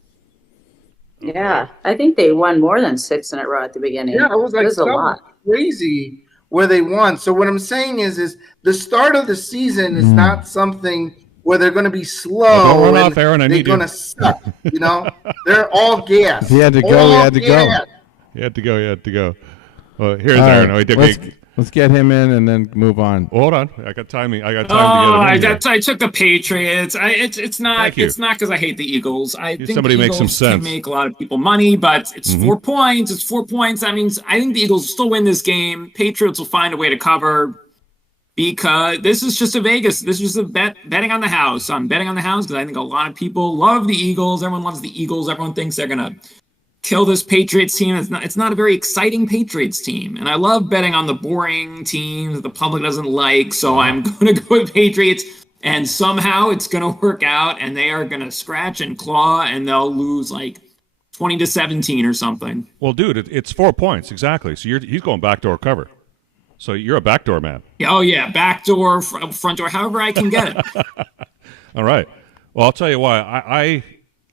Yeah, I think they won more than 6 in a row at the beginning. Yeah, it was a lot. Crazy where they won. So what I'm saying is the start of the season is not something where they're going to be slow and off, Aaron. they're going to suck. They're all gas. He had to go. He had to go. He had to go. Well, here's Aaron. Let's get him in and then move on. Hold on. I got timing. I got time to get him in. I took the Patriots. It's not because I hate the Eagles. I think somebody the makes some Eagles sense. can make a lot of people money, but it's 4 points. It's 4 points. That means I think the Eagles will still win this game. Patriots will find a way to cover because this is just a Vegas. This is a betting on the house. I'm betting on the house because I think a lot of people love the Eagles. Everyone loves the Eagles. Everyone thinks they're going to kill this Patriots team. It's not a very exciting Patriots team. And I love betting on the boring teams that the public doesn't like. So I'm going to go with Patriots. And somehow it's going to work out. And they are going to scratch and claw. And they'll lose like 20-17 or something. Well, dude, it's 4 points. Exactly. So he's going backdoor cover. So you're a backdoor man. Oh, yeah. Backdoor, front door, however I can get it. All right. Well, I'll tell you why. I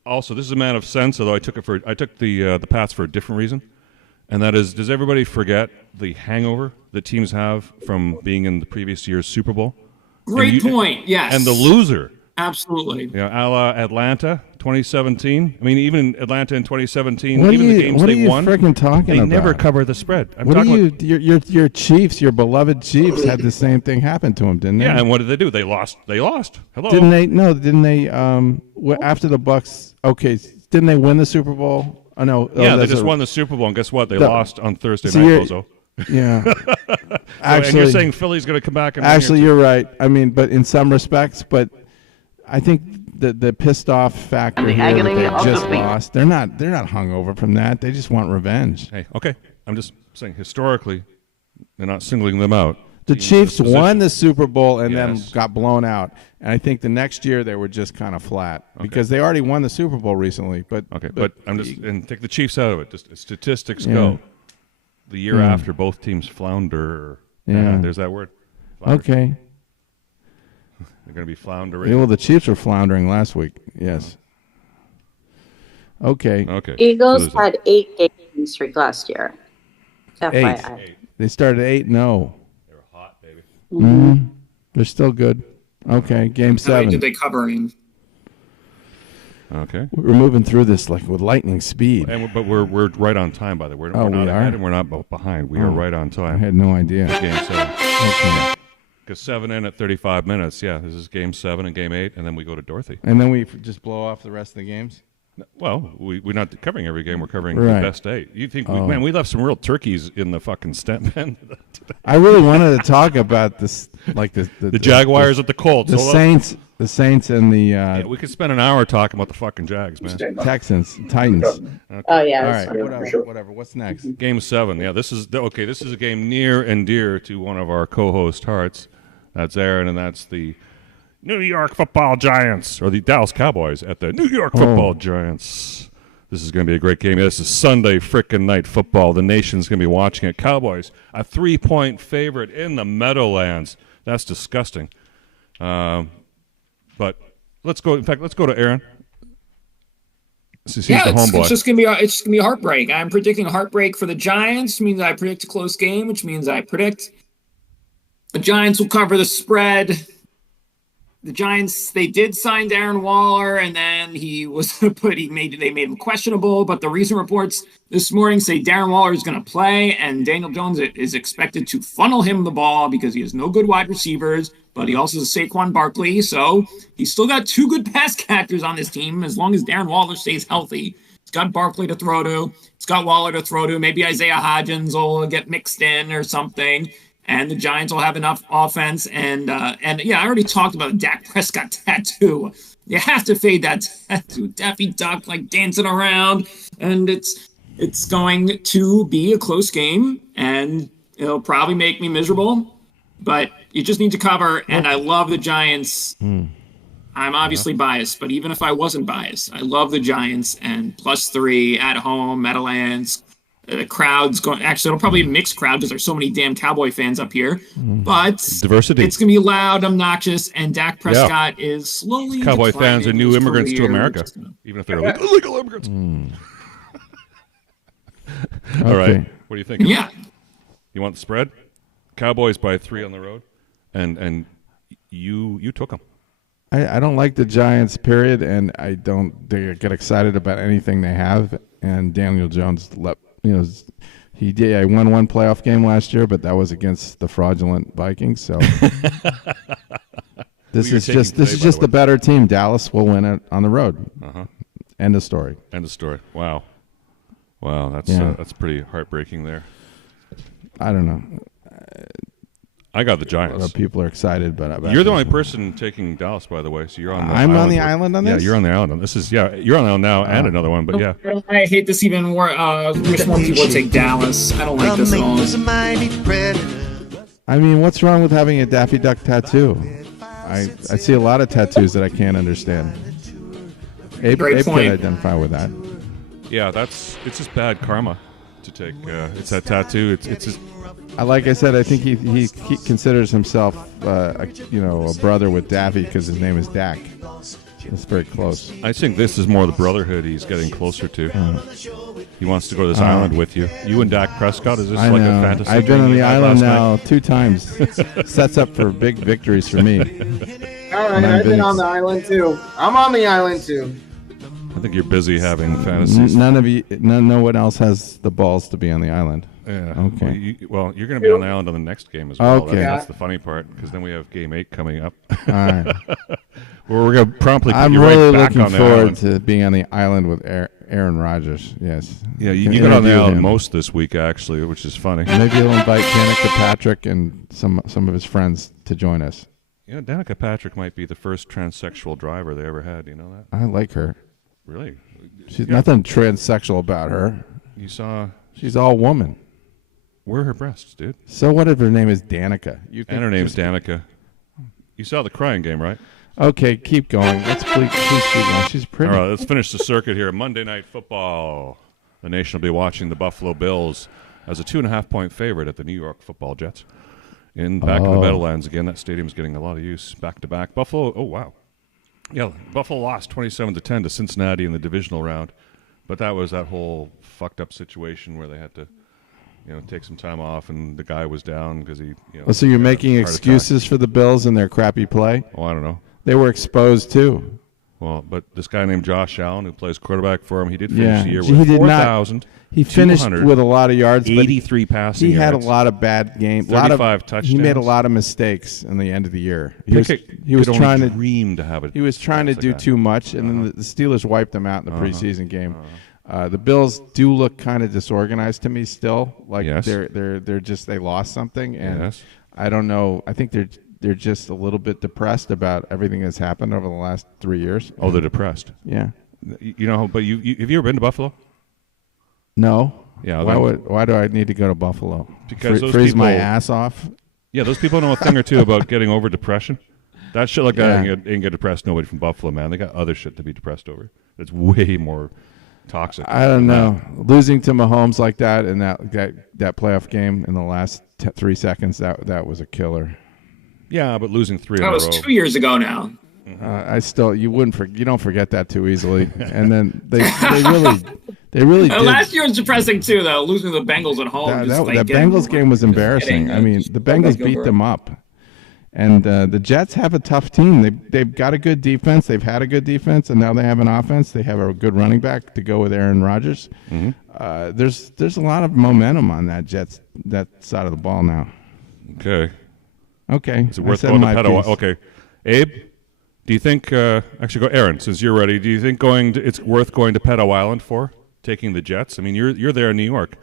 also, this is a man of sense, although I took the Pats for a different reason, and that is, does everybody forget the hangover that teams have from being in the previous year's Super Bowl? Great point, yes. And the loser. Absolutely. A la Atlanta, 2017. I mean, even Atlanta in 2017, the games they won, freaking talking they about? never cover the spread. Your Chiefs, your beloved Chiefs, had the same thing happen to them, didn't they? Yeah, and what did they do? They lost. Hello. Didn't they? No, didn't they? After the Bucks, didn't they win the Super Bowl? Oh no. Yeah, they just won the Super Bowl, and guess what? They lost on Thursday night, Bozo. Yeah. And you're saying Philly's going to come back and actually, you're right. I mean, but in some respects, but I think the pissed off factor here that they just lost. They're not hungover from that. They just want revenge. Hey, okay. I'm just saying historically, they're not singling them out. The teams Chiefs in this won position. the Super Bowl and Yes. then got blown out. And I think the next year they were just kind of flat because they already won the Super Bowl recently. But I'm just and take the Chiefs out of it. Just statistics Yeah. go. The year after, both teams flounder. Yeah. There's that word. Flounder. Okay. They're going to be floundering. Yeah, well, the Chiefs were floundering last week. Yes. Okay. Okay. Eagles So there's had 8-game streak last year. FYI. Eight. They started 8-0. They were hot, baby. Mm-hmm. They're still good. Okay, game How many 7. did they cover him? Okay. We're moving through this like with lightning speed. But we're right on time, by the way. We're not we ahead are? and we're not behind. We are right on I time. had no idea. Game 7. Okay. Because 7 in at 35 minutes. Yeah, this is game 7 and game 8, and then we go to Dorothy. And then we just blow off the rest of the games? Well, we're not covering every game. We're covering Right. the best 8. You think, man, we left some real turkeys in the fucking stent pen today. I really wanted to talk about this, like the Jaguars at the Colts. the Hold on. Saints and the Yeah, we could spend an hour talking about the fucking Jags, man. Texans, Titans. Oh, yeah. All that's right, true. whatever. What's next? Game 7. Yeah, this is This is a game near and dear to one of our co-host hearts. That's Aaron, and that's the New York Football Giants, or the Dallas Cowboys at the New York Football Giants. This is going to be a great game. This is Sunday frickin' night football. The nation's going to be watching it. Cowboys, a 3-point favorite in the Meadowlands. That's disgusting. But let's go. In fact, let's go to Aaron. He's the homeboy. It's just gonna be a heartbreak. I'm predicting a heartbreak for the Giants, which means I predict a close game, which means I predict the Giants will cover the spread. The Giants, they did sign Darren Waller, and then they made him questionable. But the recent reports this morning say Darren Waller is going to play, and Daniel Jones is expected to funnel him the ball because he has no good wide receivers, but he also has Saquon Barkley, so he's still got 2 good pass catchers on this team as long as Darren Waller stays healthy. He's got Barkley to throw to. He's got Waller to throw to. Maybe Isaiah Hodgins will get mixed in or something. And the Giants will have enough offense. And yeah, I already talked about the Dak Prescott tattoo. You have to fade that tattoo. Daffy Duck, like dancing around. And it's going to be a close game. And it'll probably make me miserable. But you just need to cover. And I love the Giants. I'm obviously biased. But even if I wasn't biased, I love the Giants. And +3 at home, Meadowlands. The crowd's going. Actually, it'll probably be a mixed crowd because there's so many damn Cowboy fans up here. But Diversity. It's going to be loud, obnoxious, and Dak Prescott is slowly. Cowboy fans are new his immigrants to career. America, even if they're illegal immigrants. All right, what do you think? Yeah. You want the spread? Cowboys by 3 on the road, and you took them. I don't like the Giants, period, and I don't get excited about anything they have. And Daniel Jones, he did. I won one playoff game last year, but that was against the fraudulent Vikings. So this is just the better team. Dallas will win it on the road. End of story. End of story. Wow, that's pretty heartbreaking there. I don't know. I got the A lot Giants. of people are excited, but You're the only person taking Dallas, by the way. So you're on the I'm island on the island on this? Yeah, you're on the island on this. You're on the island now and another one, but yeah. I hate this even more. Wish more people would take Dallas. I don't like this at all. I mean, what's wrong with having a Daffy Duck tattoo? I see a lot of tattoos that I can't understand. Abe could identify with that. Yeah, it's just bad karma to take. It's that tattoo. It's just. Like I said, I think he considers himself, a brother with Daffy because his name is Dak. It's very close. I think this is more the brotherhood he's getting closer to. He wants to go to this island with you. You and Dak Prescott. Is this like a fantasy? I've been on the island now night? 2 times. Sets up for big victories for me. All right, I've been on the island too. I'm on the island too. I think you're busy having fantasies. No one else has the balls to be on the island. Yeah. Okay. Well, you're going to be on the island on the next game as well. Okay. That's the funny part, because then we have game 8 coming up. All right. Where we're going to promptly put I'm you really right back looking on the forward island. to being on the island with Aaron Rodgers. Yes. Yeah, you Can got on the interview island him. most this week, actually, which is funny. Maybe he'll invite Danica Patrick and some of his friends to join us. You know, Danica Patrick might be the first transsexual driver they ever had. You know that? I like her. Really? She's nothing transsexual about her. You saw? She's all woman. Where are her breasts, dude? So what if her name is Danica? And her name's Danica. You saw the crying game, right? Okay, keep going. Let's please keep going. She's pretty. All right, let's finish the circuit here. Monday Night Football. The nation will be watching the Buffalo Bills as a 2.5-point favorite at the New York Football Jets. Back in the Meadowlands again. That stadium's getting a lot of use. Back to back. Buffalo. Oh wow. Yeah, Buffalo lost 27-10 to Cincinnati in the divisional round, but that was that whole fucked up situation where they had to, take some time off, and the guy was down because he. So you're making excuses for the Bills and their crappy play? Oh, I don't know. They were exposed too. Well, but this guy named Josh Allen, who plays quarterback for him, he did finish the year with 4,000. He finished with a lot of yards, 83 passing yards. He had a lot of bad games. 35 touchdowns. He made a lot of mistakes in the end of the year. He was trying to dream to have it. He was trying to do too much, and then the Steelers wiped them out in the preseason game. The Bills do look kind of disorganized to me still. Like they're just they lost something, and I don't know. I think they're just a little bit depressed about everything that's happened over the last 3 years. Oh, they're depressed. Yeah. But you have you ever been to Buffalo? No. Yeah. Why do I need to go to Buffalo? Because freeze my ass off. Yeah, those people know a thing or two about getting over depression. That shit like that ain't get depressed. Nobody from Buffalo, man. They got other shit to be depressed over. It's way more toxic. I don't know. Losing to Mahomes like that in that playoff game in the last 3 seconds, that was a killer. Yeah, but losing 3 in a row. That was 2 years ago now. You don't forget that too easily. And then they really did. Last year was depressing too, though. Losing to the Bengals at home. The Bengals game was embarrassing. I mean, the Bengals beat them up. And the Jets have a tough team. They've got a good defense. They've had a good defense, and now they have an offense. They have a good running back to go with Aaron Rodgers. Mm-hmm. There's a lot of momentum on that side of the ball now. Okay. Okay. Is it worth going to Pedo? Okay. Abe, do you think actually go Aaron, since you're ready, do you think it's worth going to Pedo Island for taking the Jets? I mean, you're there in New York.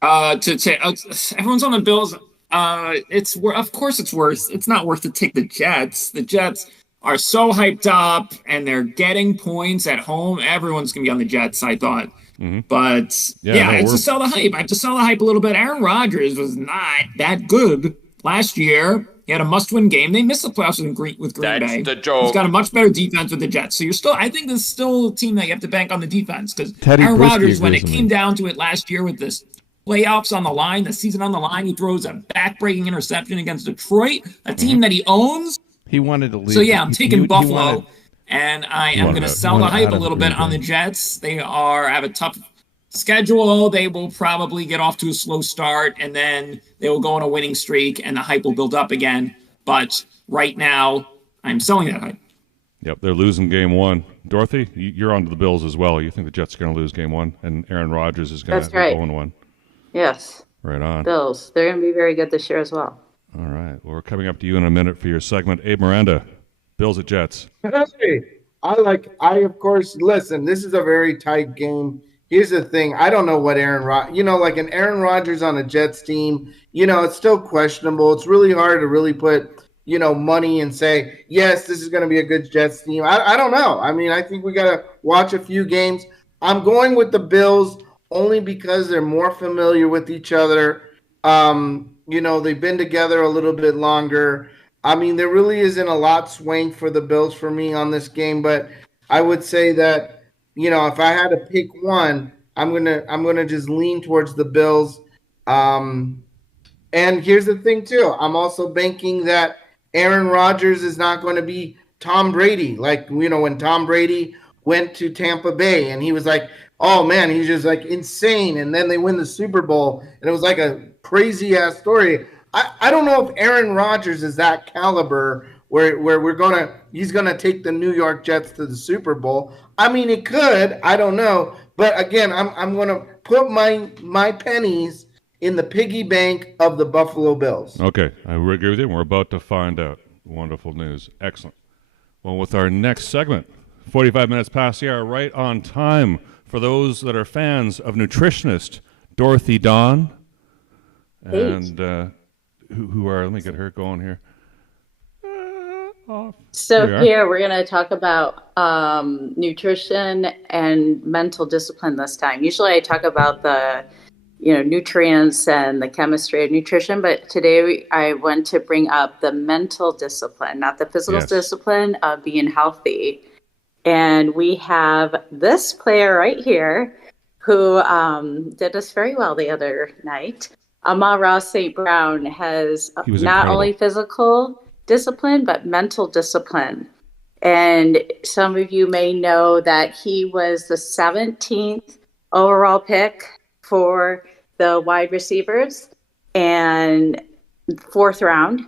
Everyone's on the Bills. Of course it's not worth to take the Jets. The Jets are so hyped up and they're getting points at home. Everyone's gonna be on the Jets, I thought. Mm-hmm. But it's to sell the hype. I have to sell the hype a little bit. Aaron Rodgers was not that good last year. He had a must-win game. They missed the playoffs with Green Bay. The joke. He's got a much better defense with the Jets. So I think there's still a team that you have to bank on the defense, because Aaron Rodgers, when it came down to it last year with this playoffs on the line, the season on the line, he throws a back-breaking interception against Detroit, a team that he owns. He wanted to leave. So I'm taking Buffalo, and I am going to sell the hype a little bit on the Jets. They have a tough schedule. They will probably get off to a slow start, and then they will go on a winning streak, and the hype will build up again. But right now, I'm selling that hype. Yep, they're losing game one. Dorothy, you're on to the Bills as well. You think the Jets are going to lose game one, and Aaron Rodgers is going to go 0-1. Yes. Right on. Bills. They're going to be very good this year as well. All right. Well, we're coming up to you in a minute for your segment. Abe Miranda, Bills at Jets. Hey, I of course, listen, this is a very tight game. Here's the thing. I don't know what like an Aaron Rodgers on a Jets team, it's still questionable. It's really hard to really put, money and say, yes, this is going to be a good Jets team. I don't know. I mean, I think we got to watch a few games. I'm going with the Bills only because they're more familiar with each other. They've been together a little bit longer. I mean, there really isn't a lot swaying for the Bills for me on this game, but I would say that, if I had to pick one, I'm gonna just lean towards the Bills. And here's the thing too. I'm also banking that Aaron Rodgers is not going to be Tom Brady. Like, when Tom Brady went to Tampa Bay and he was like, oh man, he's just like insane. And then they win the Super Bowl and it was like a crazy ass story. I don't know if Aaron Rodgers is that caliber where he's gonna take the New York Jets to the Super Bowl. I mean, it could. I don't know. But again, I'm gonna put my pennies in the piggy bank of the Buffalo Bills. Okay, I agree with you. We're about to find out. Wonderful news. Excellent. Well, with our next segment, 45 minutes past the hour, right on time for those that are fans of nutritionist Dorothy Dawn. And who are, let me get her going here. So here we're going to talk about nutrition and mental discipline this time. Usually I talk about the nutrients and the chemistry of nutrition. But today I want to bring up the mental discipline, not the physical discipline of being healthy. And we have this player right here who did us very well the other night. Amon-Ra St. Brown has not only physical discipline, but mental discipline. And some of you may know that he was the 17th overall pick for the wide receivers and fourth round.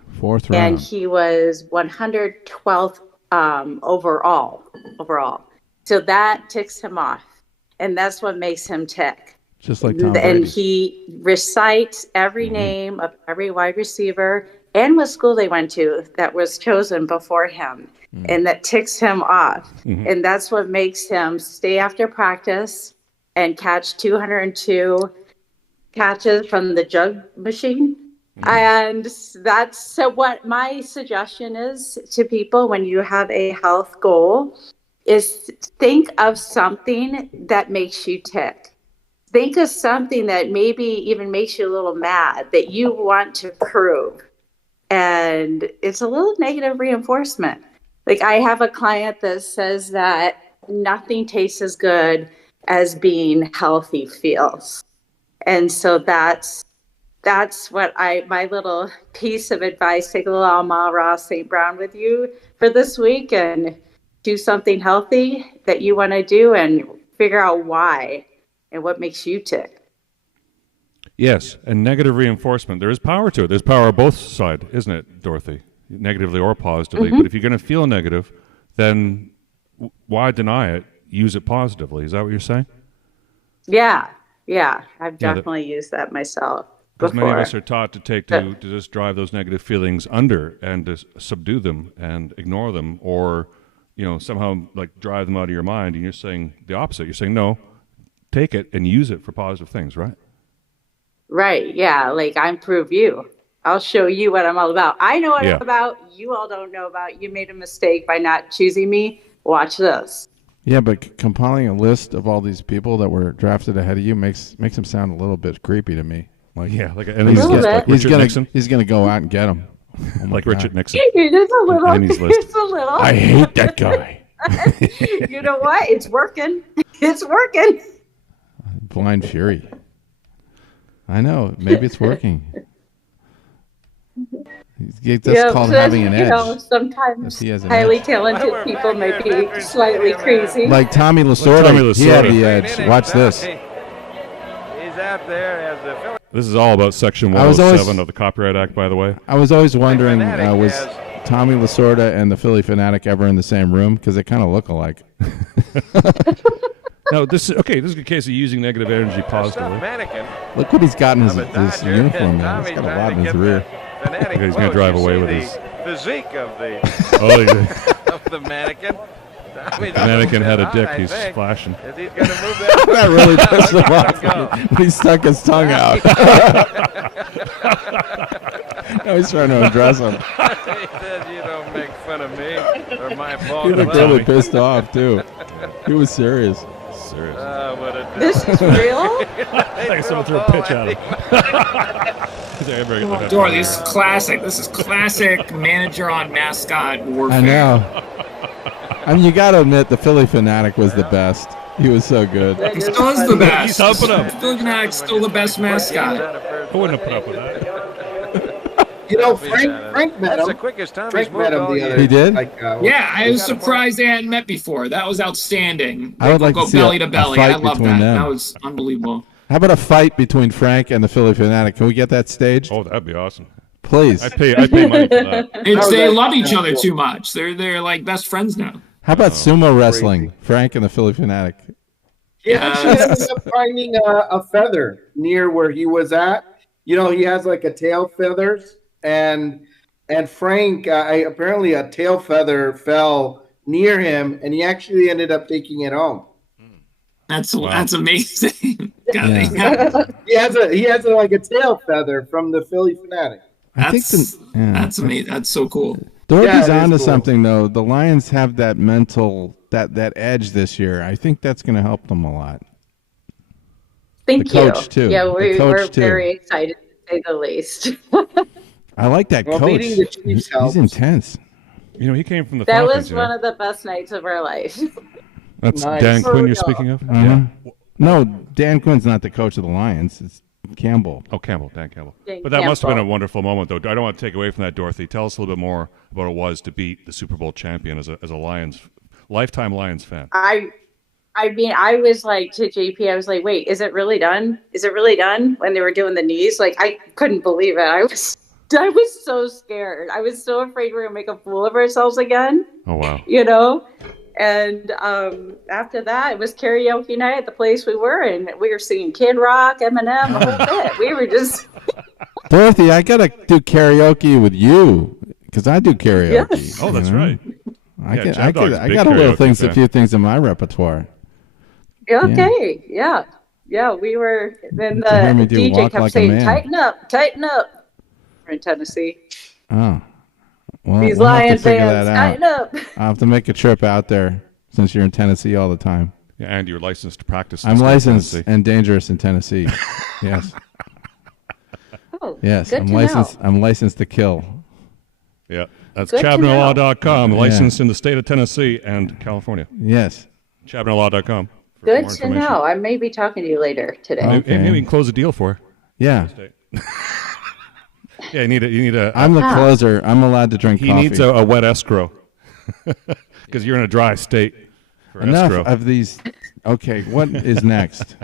And he was 112th overall. So that ticks him off. And that's what makes him tick. Just like Tom Brady. And he recites every name of every wide receiver and what school they went to that was chosen before him. And that ticks him off. And that's what makes him stay after practice and catch 202 catches from the jug machine. And that's so what my suggestion is to people when you have a health goal is think of something that makes you tick. Think of something that maybe even makes you a little mad that you want to prove. And it's a little negative reinforcement. Like I have a client that says that nothing tastes as good as being healthy feels. And so that's what my little piece of advice, take a little Amon-Ra St. Brown with you for this week and do something healthy that you want to do and figure out why and what makes you tick. Yes, and negative reinforcement. There is power to it. There's power on both sides, isn't it, Dorothy? Negatively or positively. But if you're going to feel negative, then why deny it? Use it positively. Is that what you're saying? Yeah. I've definitely used that myself before. Because many of us are taught to just drive those negative feelings under and to subdue them and ignore them, or somehow like drive them out of your mind. And you're saying the opposite. You're saying no, take it and use it for positive things, right? Right. Yeah. Like I improve you. I'll show you what I'm all about. I know what I'm about. You all don't know about. You made a mistake by not choosing me. Watch this. Yeah, but compiling a list of all these people that were drafted ahead of you makes him sound a little bit creepy to me. Like like Richard Nixon. He's gonna go out and get him. Like God. Richard Nixon. It's a little. I hate that guy. You know what? It's working. It's working. Blind fury. I know. Maybe it's working. That's called having an edge. Sometimes highly talented people may be slightly crazy. Like Tommy Lasorda. He had the edge. Watch this. He's out there as the. This is all about Section 107 of the Copyright Act, by the way. I was always wondering, was Tommy Lasorda and the Philly Fanatic ever in the same room? Because they kind of look alike. No, this is a case of using negative energy positively. Look what he's got in his uniform, man. He's got a lot in his rear. He's going to drive away with his physique of the of the mannequin. The mannequin had a dick. He's flashing. Is he going to move that? That really pissed him off. He stuck his tongue out. Now he's trying to address him. He said, "You don't make fun of me or my fault." He looked really pissed off too. He was serious. What a this is real? I think someone threw a pitch at him. Dorothy, this is classic. This is classic manager on mascot warfare. I know. I mean, you got to admit, the Philly Fanatic was the best. He was so good. He still is the best. He's helping him. Philly Fanatic's still the best mascot. I wouldn't have put up with that. Frank met him. the quickest time Frank met him the other. He did? Yeah, I was surprised they hadn't met before. That was outstanding. I would like go to see belly a to belly. fight I love between that. them. That was unbelievable. How about a fight between Frank and the Philly Fanatic? Can we get that staged? Oh, that'd be awesome. Please. I'd pay money for that. They love each other too much. They're like best friends now. How about sumo wrestling? Frank and the Philly Fanatic. He actually ended up finding a feather near where he was at. He has like a tail feathers, and Frank apparently a tail feather fell near him, and he actually ended up taking it home. That's amazing. Yeah. He has like a tail feather from the Philly Fanatic. That's amazing. That's so cool. Dorothy's onto something though. The Lions have that mental that edge this year. I think that's going to help them a lot. Thank the you. coach too. Yeah, we were too. very excited to say the least. I like that coach. Beating the Chiefs He's intense. You know, he came from the That Falcons. was one of the best nights of our life. That's Nice. Dan For Quinn real. you're speaking of? Uh-huh. No, Dan Quinn's not the coach of the Lions. It's Campbell. Oh, Campbell, Dan Campbell. Dan But that must have been a Campbell. wonderful moment, though. I don't want to take away from that, Dorothy. Tell us a little bit more about what it was to beat the Super Bowl champion as a Lions, lifetime Lions fan. I mean, I was like to JP, I was like, wait, is it really done? Is it really done? When they were doing the knees, like I couldn't believe it. I was so scared. I was so afraid we were gonna make a fool of ourselves again. Oh, wow. You know? And after that, it was karaoke night at the place we were, and we were singing Kid Rock, Eminem, the whole bit. We were just Dorothy, I gotta do karaoke with you because I do karaoke. Yes. Oh, that's you know? right. I Yeah, can, ChabDog's I big got a little karaoke a fan. few things in my repertoire. okay. Yeah. We were. Then You heard me the do DJ Walk kept Like a saying, Man. "Tighten up, tighten up." We're in Tennessee. Oh, well, These we'll have to Lion figure fans, that out. tighten up. I'll have to make a trip out there since you're in Tennessee all the time. Yeah, and you're licensed to practice. in I'm the state of licensed Tennessee. and dangerous in Tennessee. Yes, Oh, yes, good I'm to licensed. know. I'm licensed to kill. Yeah, that's Good to ChabDogLaw.com, licensed in the state of Tennessee and California. Yes. ChabDogLaw.com. for Good more to information. know. I may be talking to you later today. Okay. Maybe we can close a deal for her. Yeah. Yeah, you need a. I'm the closer. I'm allowed to drink he coffee. needs a wet escrow because you're in a dry state. For Enough escrow. of these. Okay, what is next?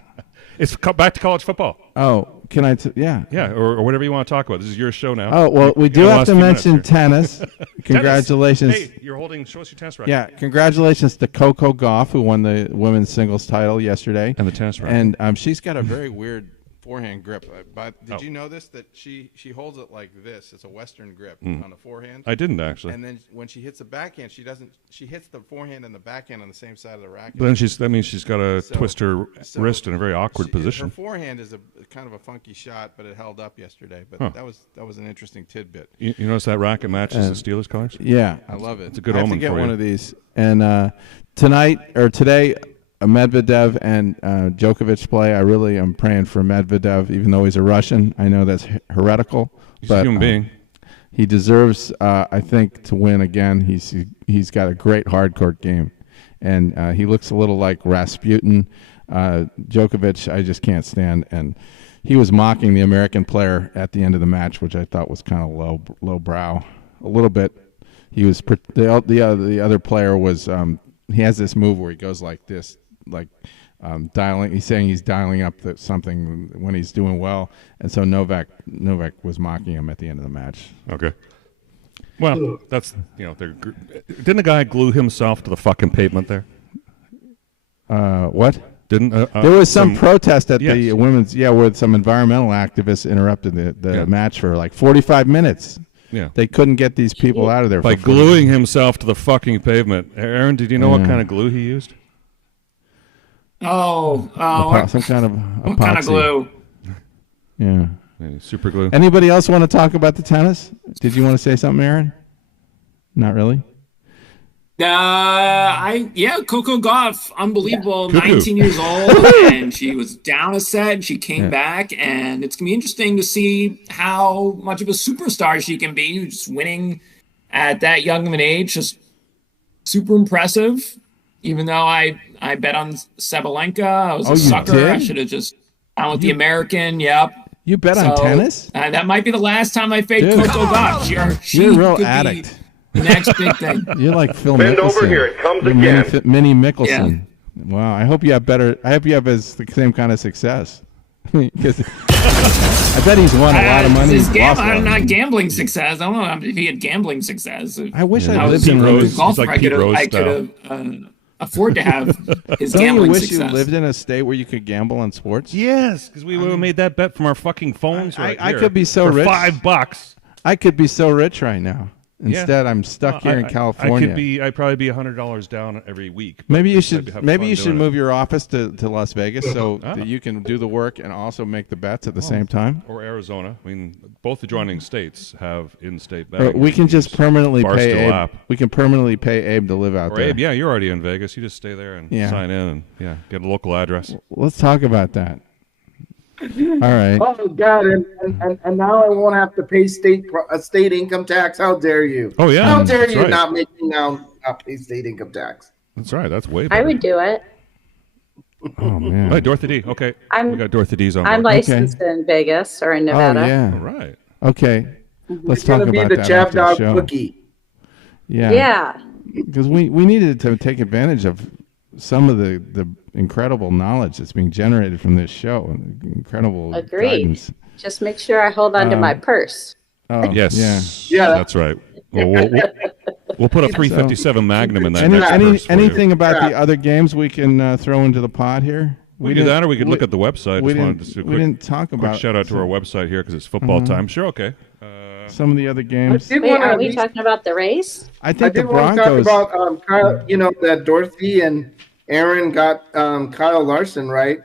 It's back to college football. Oh, can I? Yeah. Yeah, or whatever you want to talk about. This is your show now. Oh, well, we You do got the have last to few minutes mention here. tennis. Congratulations. Hey, you're holding. Show us your tennis racket. Yeah, congratulations to Coco Gauff, who won the women's singles title yesterday. And the tennis racket. And she's got a very weird forehand grip. But did Oh. you know this? That she holds it like this. It's a Western grip on the forehand. I didn't actually. And then when she hits the backhand, she doesn't. She hits the forehand and the backhand on the same side of the racket. But then that means she's got to So- twist her so wrist in a very awkward Her position. forehand is a kind of a funky shot, but it held up yesterday. But Huh. that was an interesting tidbit. You notice that racket matches the Steelers colors? Yeah, I love it. It's a good I have omen to get for one you. of these. And today, Medvedev and Djokovic play. I really am praying for Medvedev, even though he's a Russian. I know that's heretical, He's but a human being. he deserves, I think, to win again. He's got a great hardcourt game, and he looks a little like Rasputin. Djokovic, I just can't stand, and he was mocking the American player at the end of the match, which I thought was kind of low brow, a little bit. He was the other player was he has this move where he goes like this, like dialing. He's saying he's dialing up something when he's doing well, and so Novak was mocking him at the end of the match. Okay. Well, that's didn't the guy glue himself to the fucking pavement there? What? Didn't There was some protest at the yes. women's, where some environmental activists interrupted the match for like 45 minutes. Yeah. They couldn't get these people out of there by for 40 gluing himself to the fucking pavement. Aaron, did you know what kind of glue he used? Oh, some kind of what kind of epoxy. glue? Yeah. Maybe super glue. Anybody else want to talk about the tennis? Did you want to say something, Aaron? Not really. Coco Gauff, unbelievable, Cuckoo. 19 years old, and she was down a set, and she came back, and it's gonna be interesting to see how much of a superstar she can be, just winning at that young of an age, just super impressive. Even though I bet on Sabalenka, I was a you sucker. did? I should have just gone with the American. Yep. You bet on tennis? That might be the last time I fade Dude. Coco Gauff. You're a real could be addict. the next big thing. You're like Phil Bend Mickelson. over here, it comes You're again. Minnie Mickelson. Wow. I hope you have better. I hope you have the same kind of success. Because I bet he's won a lot of money. His He's lost a lot of not money. gambling success. I don't know if he had gambling success. I wish Yeah. I lived in Pete one of Rose. these. Golfer, like I Pete Rose could have afford to have his Don't you gambling wish success. you lived in a state where you could gamble on sports? Yes, because we made that bet from our fucking phones right I here could be so for rich. $5. I could be so rich right now. Instead, I'm stuck here in California. I'd probably be $100 down every week. but Maybe you I'd should have maybe fun you should doing move it. your office to Las Vegas so that you can do the work and also make the bets at the same time. Or Arizona. I mean, both the joining states have in-state Or betting. we can just permanently Barstool pay Abe. app. We can permanently pay Abe to live out Or there. Abe, yeah, you're already in Vegas. You just stay there and Yeah. sign in and get a local address. Let's talk about that. All right. Oh God! And now I won't have to pay state income tax. How dare you? Oh yeah. How dare you right. not make me now not pay state income tax? That's right. That's way better. I would do it. Oh man. All right, Dorothy D. Okay. We got Dorothy D's on board. I'm licensed in Vegas or in Nevada. Oh yeah. All right. Okay. Let's It's gonna talk be about the that after the ChabDog show. cookie. Yeah. Yeah. Because we needed to take advantage of some of the incredible knowledge that's being generated from this show and incredible Agreed. guidance. Just make sure I hold on to my purse. Oh, Yes. Yeah. That's right. We'll put a 357 Magnum in that next purse for you. Anything about the other games we can throw into the pot here? We do that, or we could look at the website. We Just wanted to do a we didn't talk quick about shout out to our website here because it's football time. Sure, okay. some of the other games. Wait, are we talking about the race? I I think the did want to talk Broncos. about Kyle, that Dorothy and Aaron got Kyle Larson right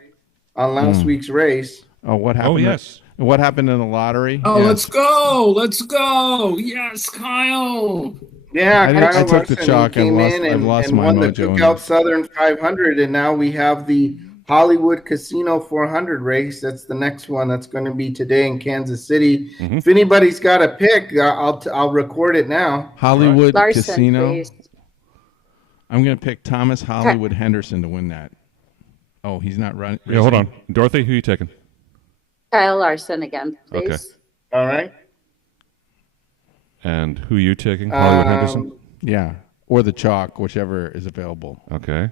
on last week's race. Oh, what happened? Oh, yes. What happened in the lottery? Oh, Yeah. let's go. Let's go. Yes, Kyle. Yeah, I Kyle took the Larson, chalk he and came lost- in I've lost and my won the mojo in Cookout this. Southern 500, and now we have the Hollywood Casino 400 race. That's the next one. That's going to be today in Kansas City. Mm-hmm. If anybody's got a pick, I'll record it now. Hollywood Larson, Casino. please. I'm going to pick Thomas Hollywood Henderson to win that. Oh, he's not running. Yeah, hold on. Dorothy, who are you taking? Kyle Larson again, please. Okay. All right. And who are you taking? Hollywood Henderson? Yeah, or the chalk, whichever is available. Okay.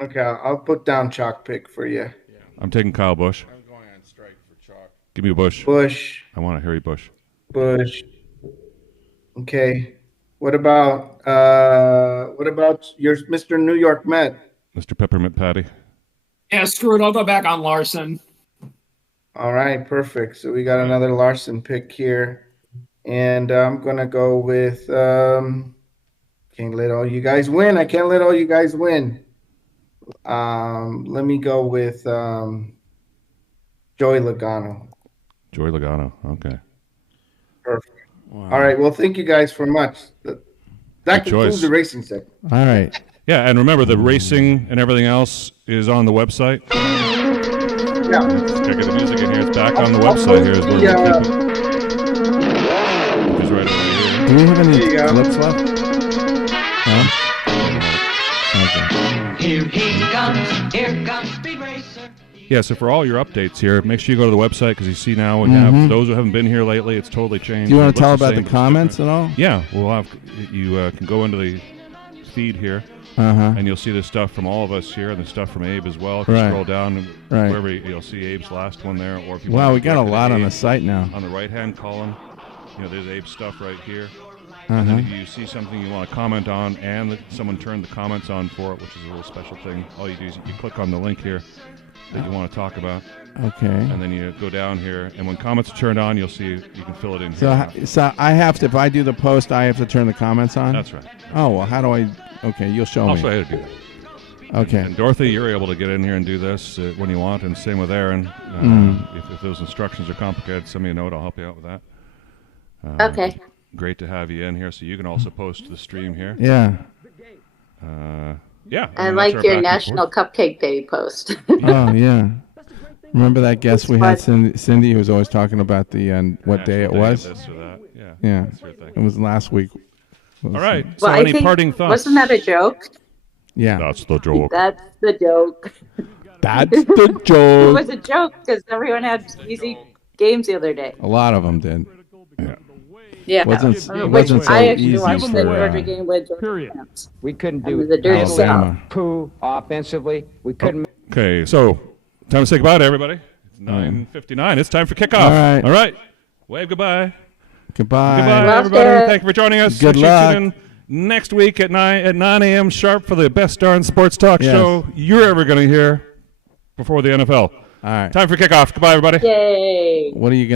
Okay, I'll put down chalk pick for you. I'm taking Kyle Busch. I'm going on strike for chalk. Give me a Bush. Bush. I want a Harry Bush. Bush. Okay. What about your Mr. New York Met? Mr. Peppermint Patty. Yeah, screw it. I'll go back on Larson. All right, perfect. So we got another Larson pick here, and I'm gonna go with. Can't let all you guys win. I can't let all you guys win. Let me go with Joey Logano. Joey Logano. Okay. Perfect. Wow. All right. Well, thank you guys for much. That concludes choice. the racing segment. All right. Yeah, and remember the racing and everything else is on the website. Yeah. Let's get the music in here. It's back on the website here. Is where we'll keep it. Which is right over here. Do we have any There you go. clips left? No? Okay. Here he comes Speed Racer. Yeah, so for all your updates here, make sure you go to the website because you see now we have those who haven't been here lately. It's totally changed. Do you want What's to tell the about same, the what's comments different? at all? Yeah, we'll have you can go into the feed here. Uh-huh. And you'll see the stuff from all of us here and the stuff from Abe as well. If you Right. scroll down and Right. wherever you'll see Abe's last one there. Or if you Wow, want we to got a direct it to lot on the Abe, site now. on the right-hand column, there's Abe's stuff right here. Uh-huh. And then if you see something you want to comment on and someone turned the comments on for it, which is a little special thing, all you do is you click on the link here that you want to talk about. Okay. And then you go down here, and when comments are turned on, you'll see you can fill it in So, here. so I have to, if I do the post, I have to turn the comments on? That's right. Oh, well, how do I, okay, you'll show I'll me. show you how to do that. Okay. And Dorothy, you're able to get in here and do this when you want, and same with Aaron. If those instructions are complicated, send me a note. I'll help you out with that. Okay. Great to have you in here, so you can also post to the stream here. Yeah. Yeah. I mean, that's like our your back and National forth. Cupcake Day post. Oh, yeah. Remember that guest we had, fun. Cindy, who was always talking about the what day it National was? of This or that. Yeah. Yeah. That's your thing. It was last week. All right. So, Well, I any think, parting thoughts? wasn't that a joke? Yeah. That's the joke. That's the joke. That's the It joke. was a joke because everyone had easy games the other day. A lot of them did. Yeah. Wasn't Which so I actually easy watched the for, Georgia game with Georgia Period. fans. We couldn't I do was the dirty Alabama. south. poo offensively. We couldn't. Okay, so time to say goodbye to everybody. It's 9:59. It's time for kickoff. All right. All right. Wave goodbye. Goodbye. Goodbye, Love everybody. it. Thank you for joining us. Good Make sure you luck. Tune in next week at 9 a.m. sharp for the best darn sports talk Yes. show you're ever going to hear before the NFL. All right. Time for kickoff. Goodbye, everybody. Yay. What are you going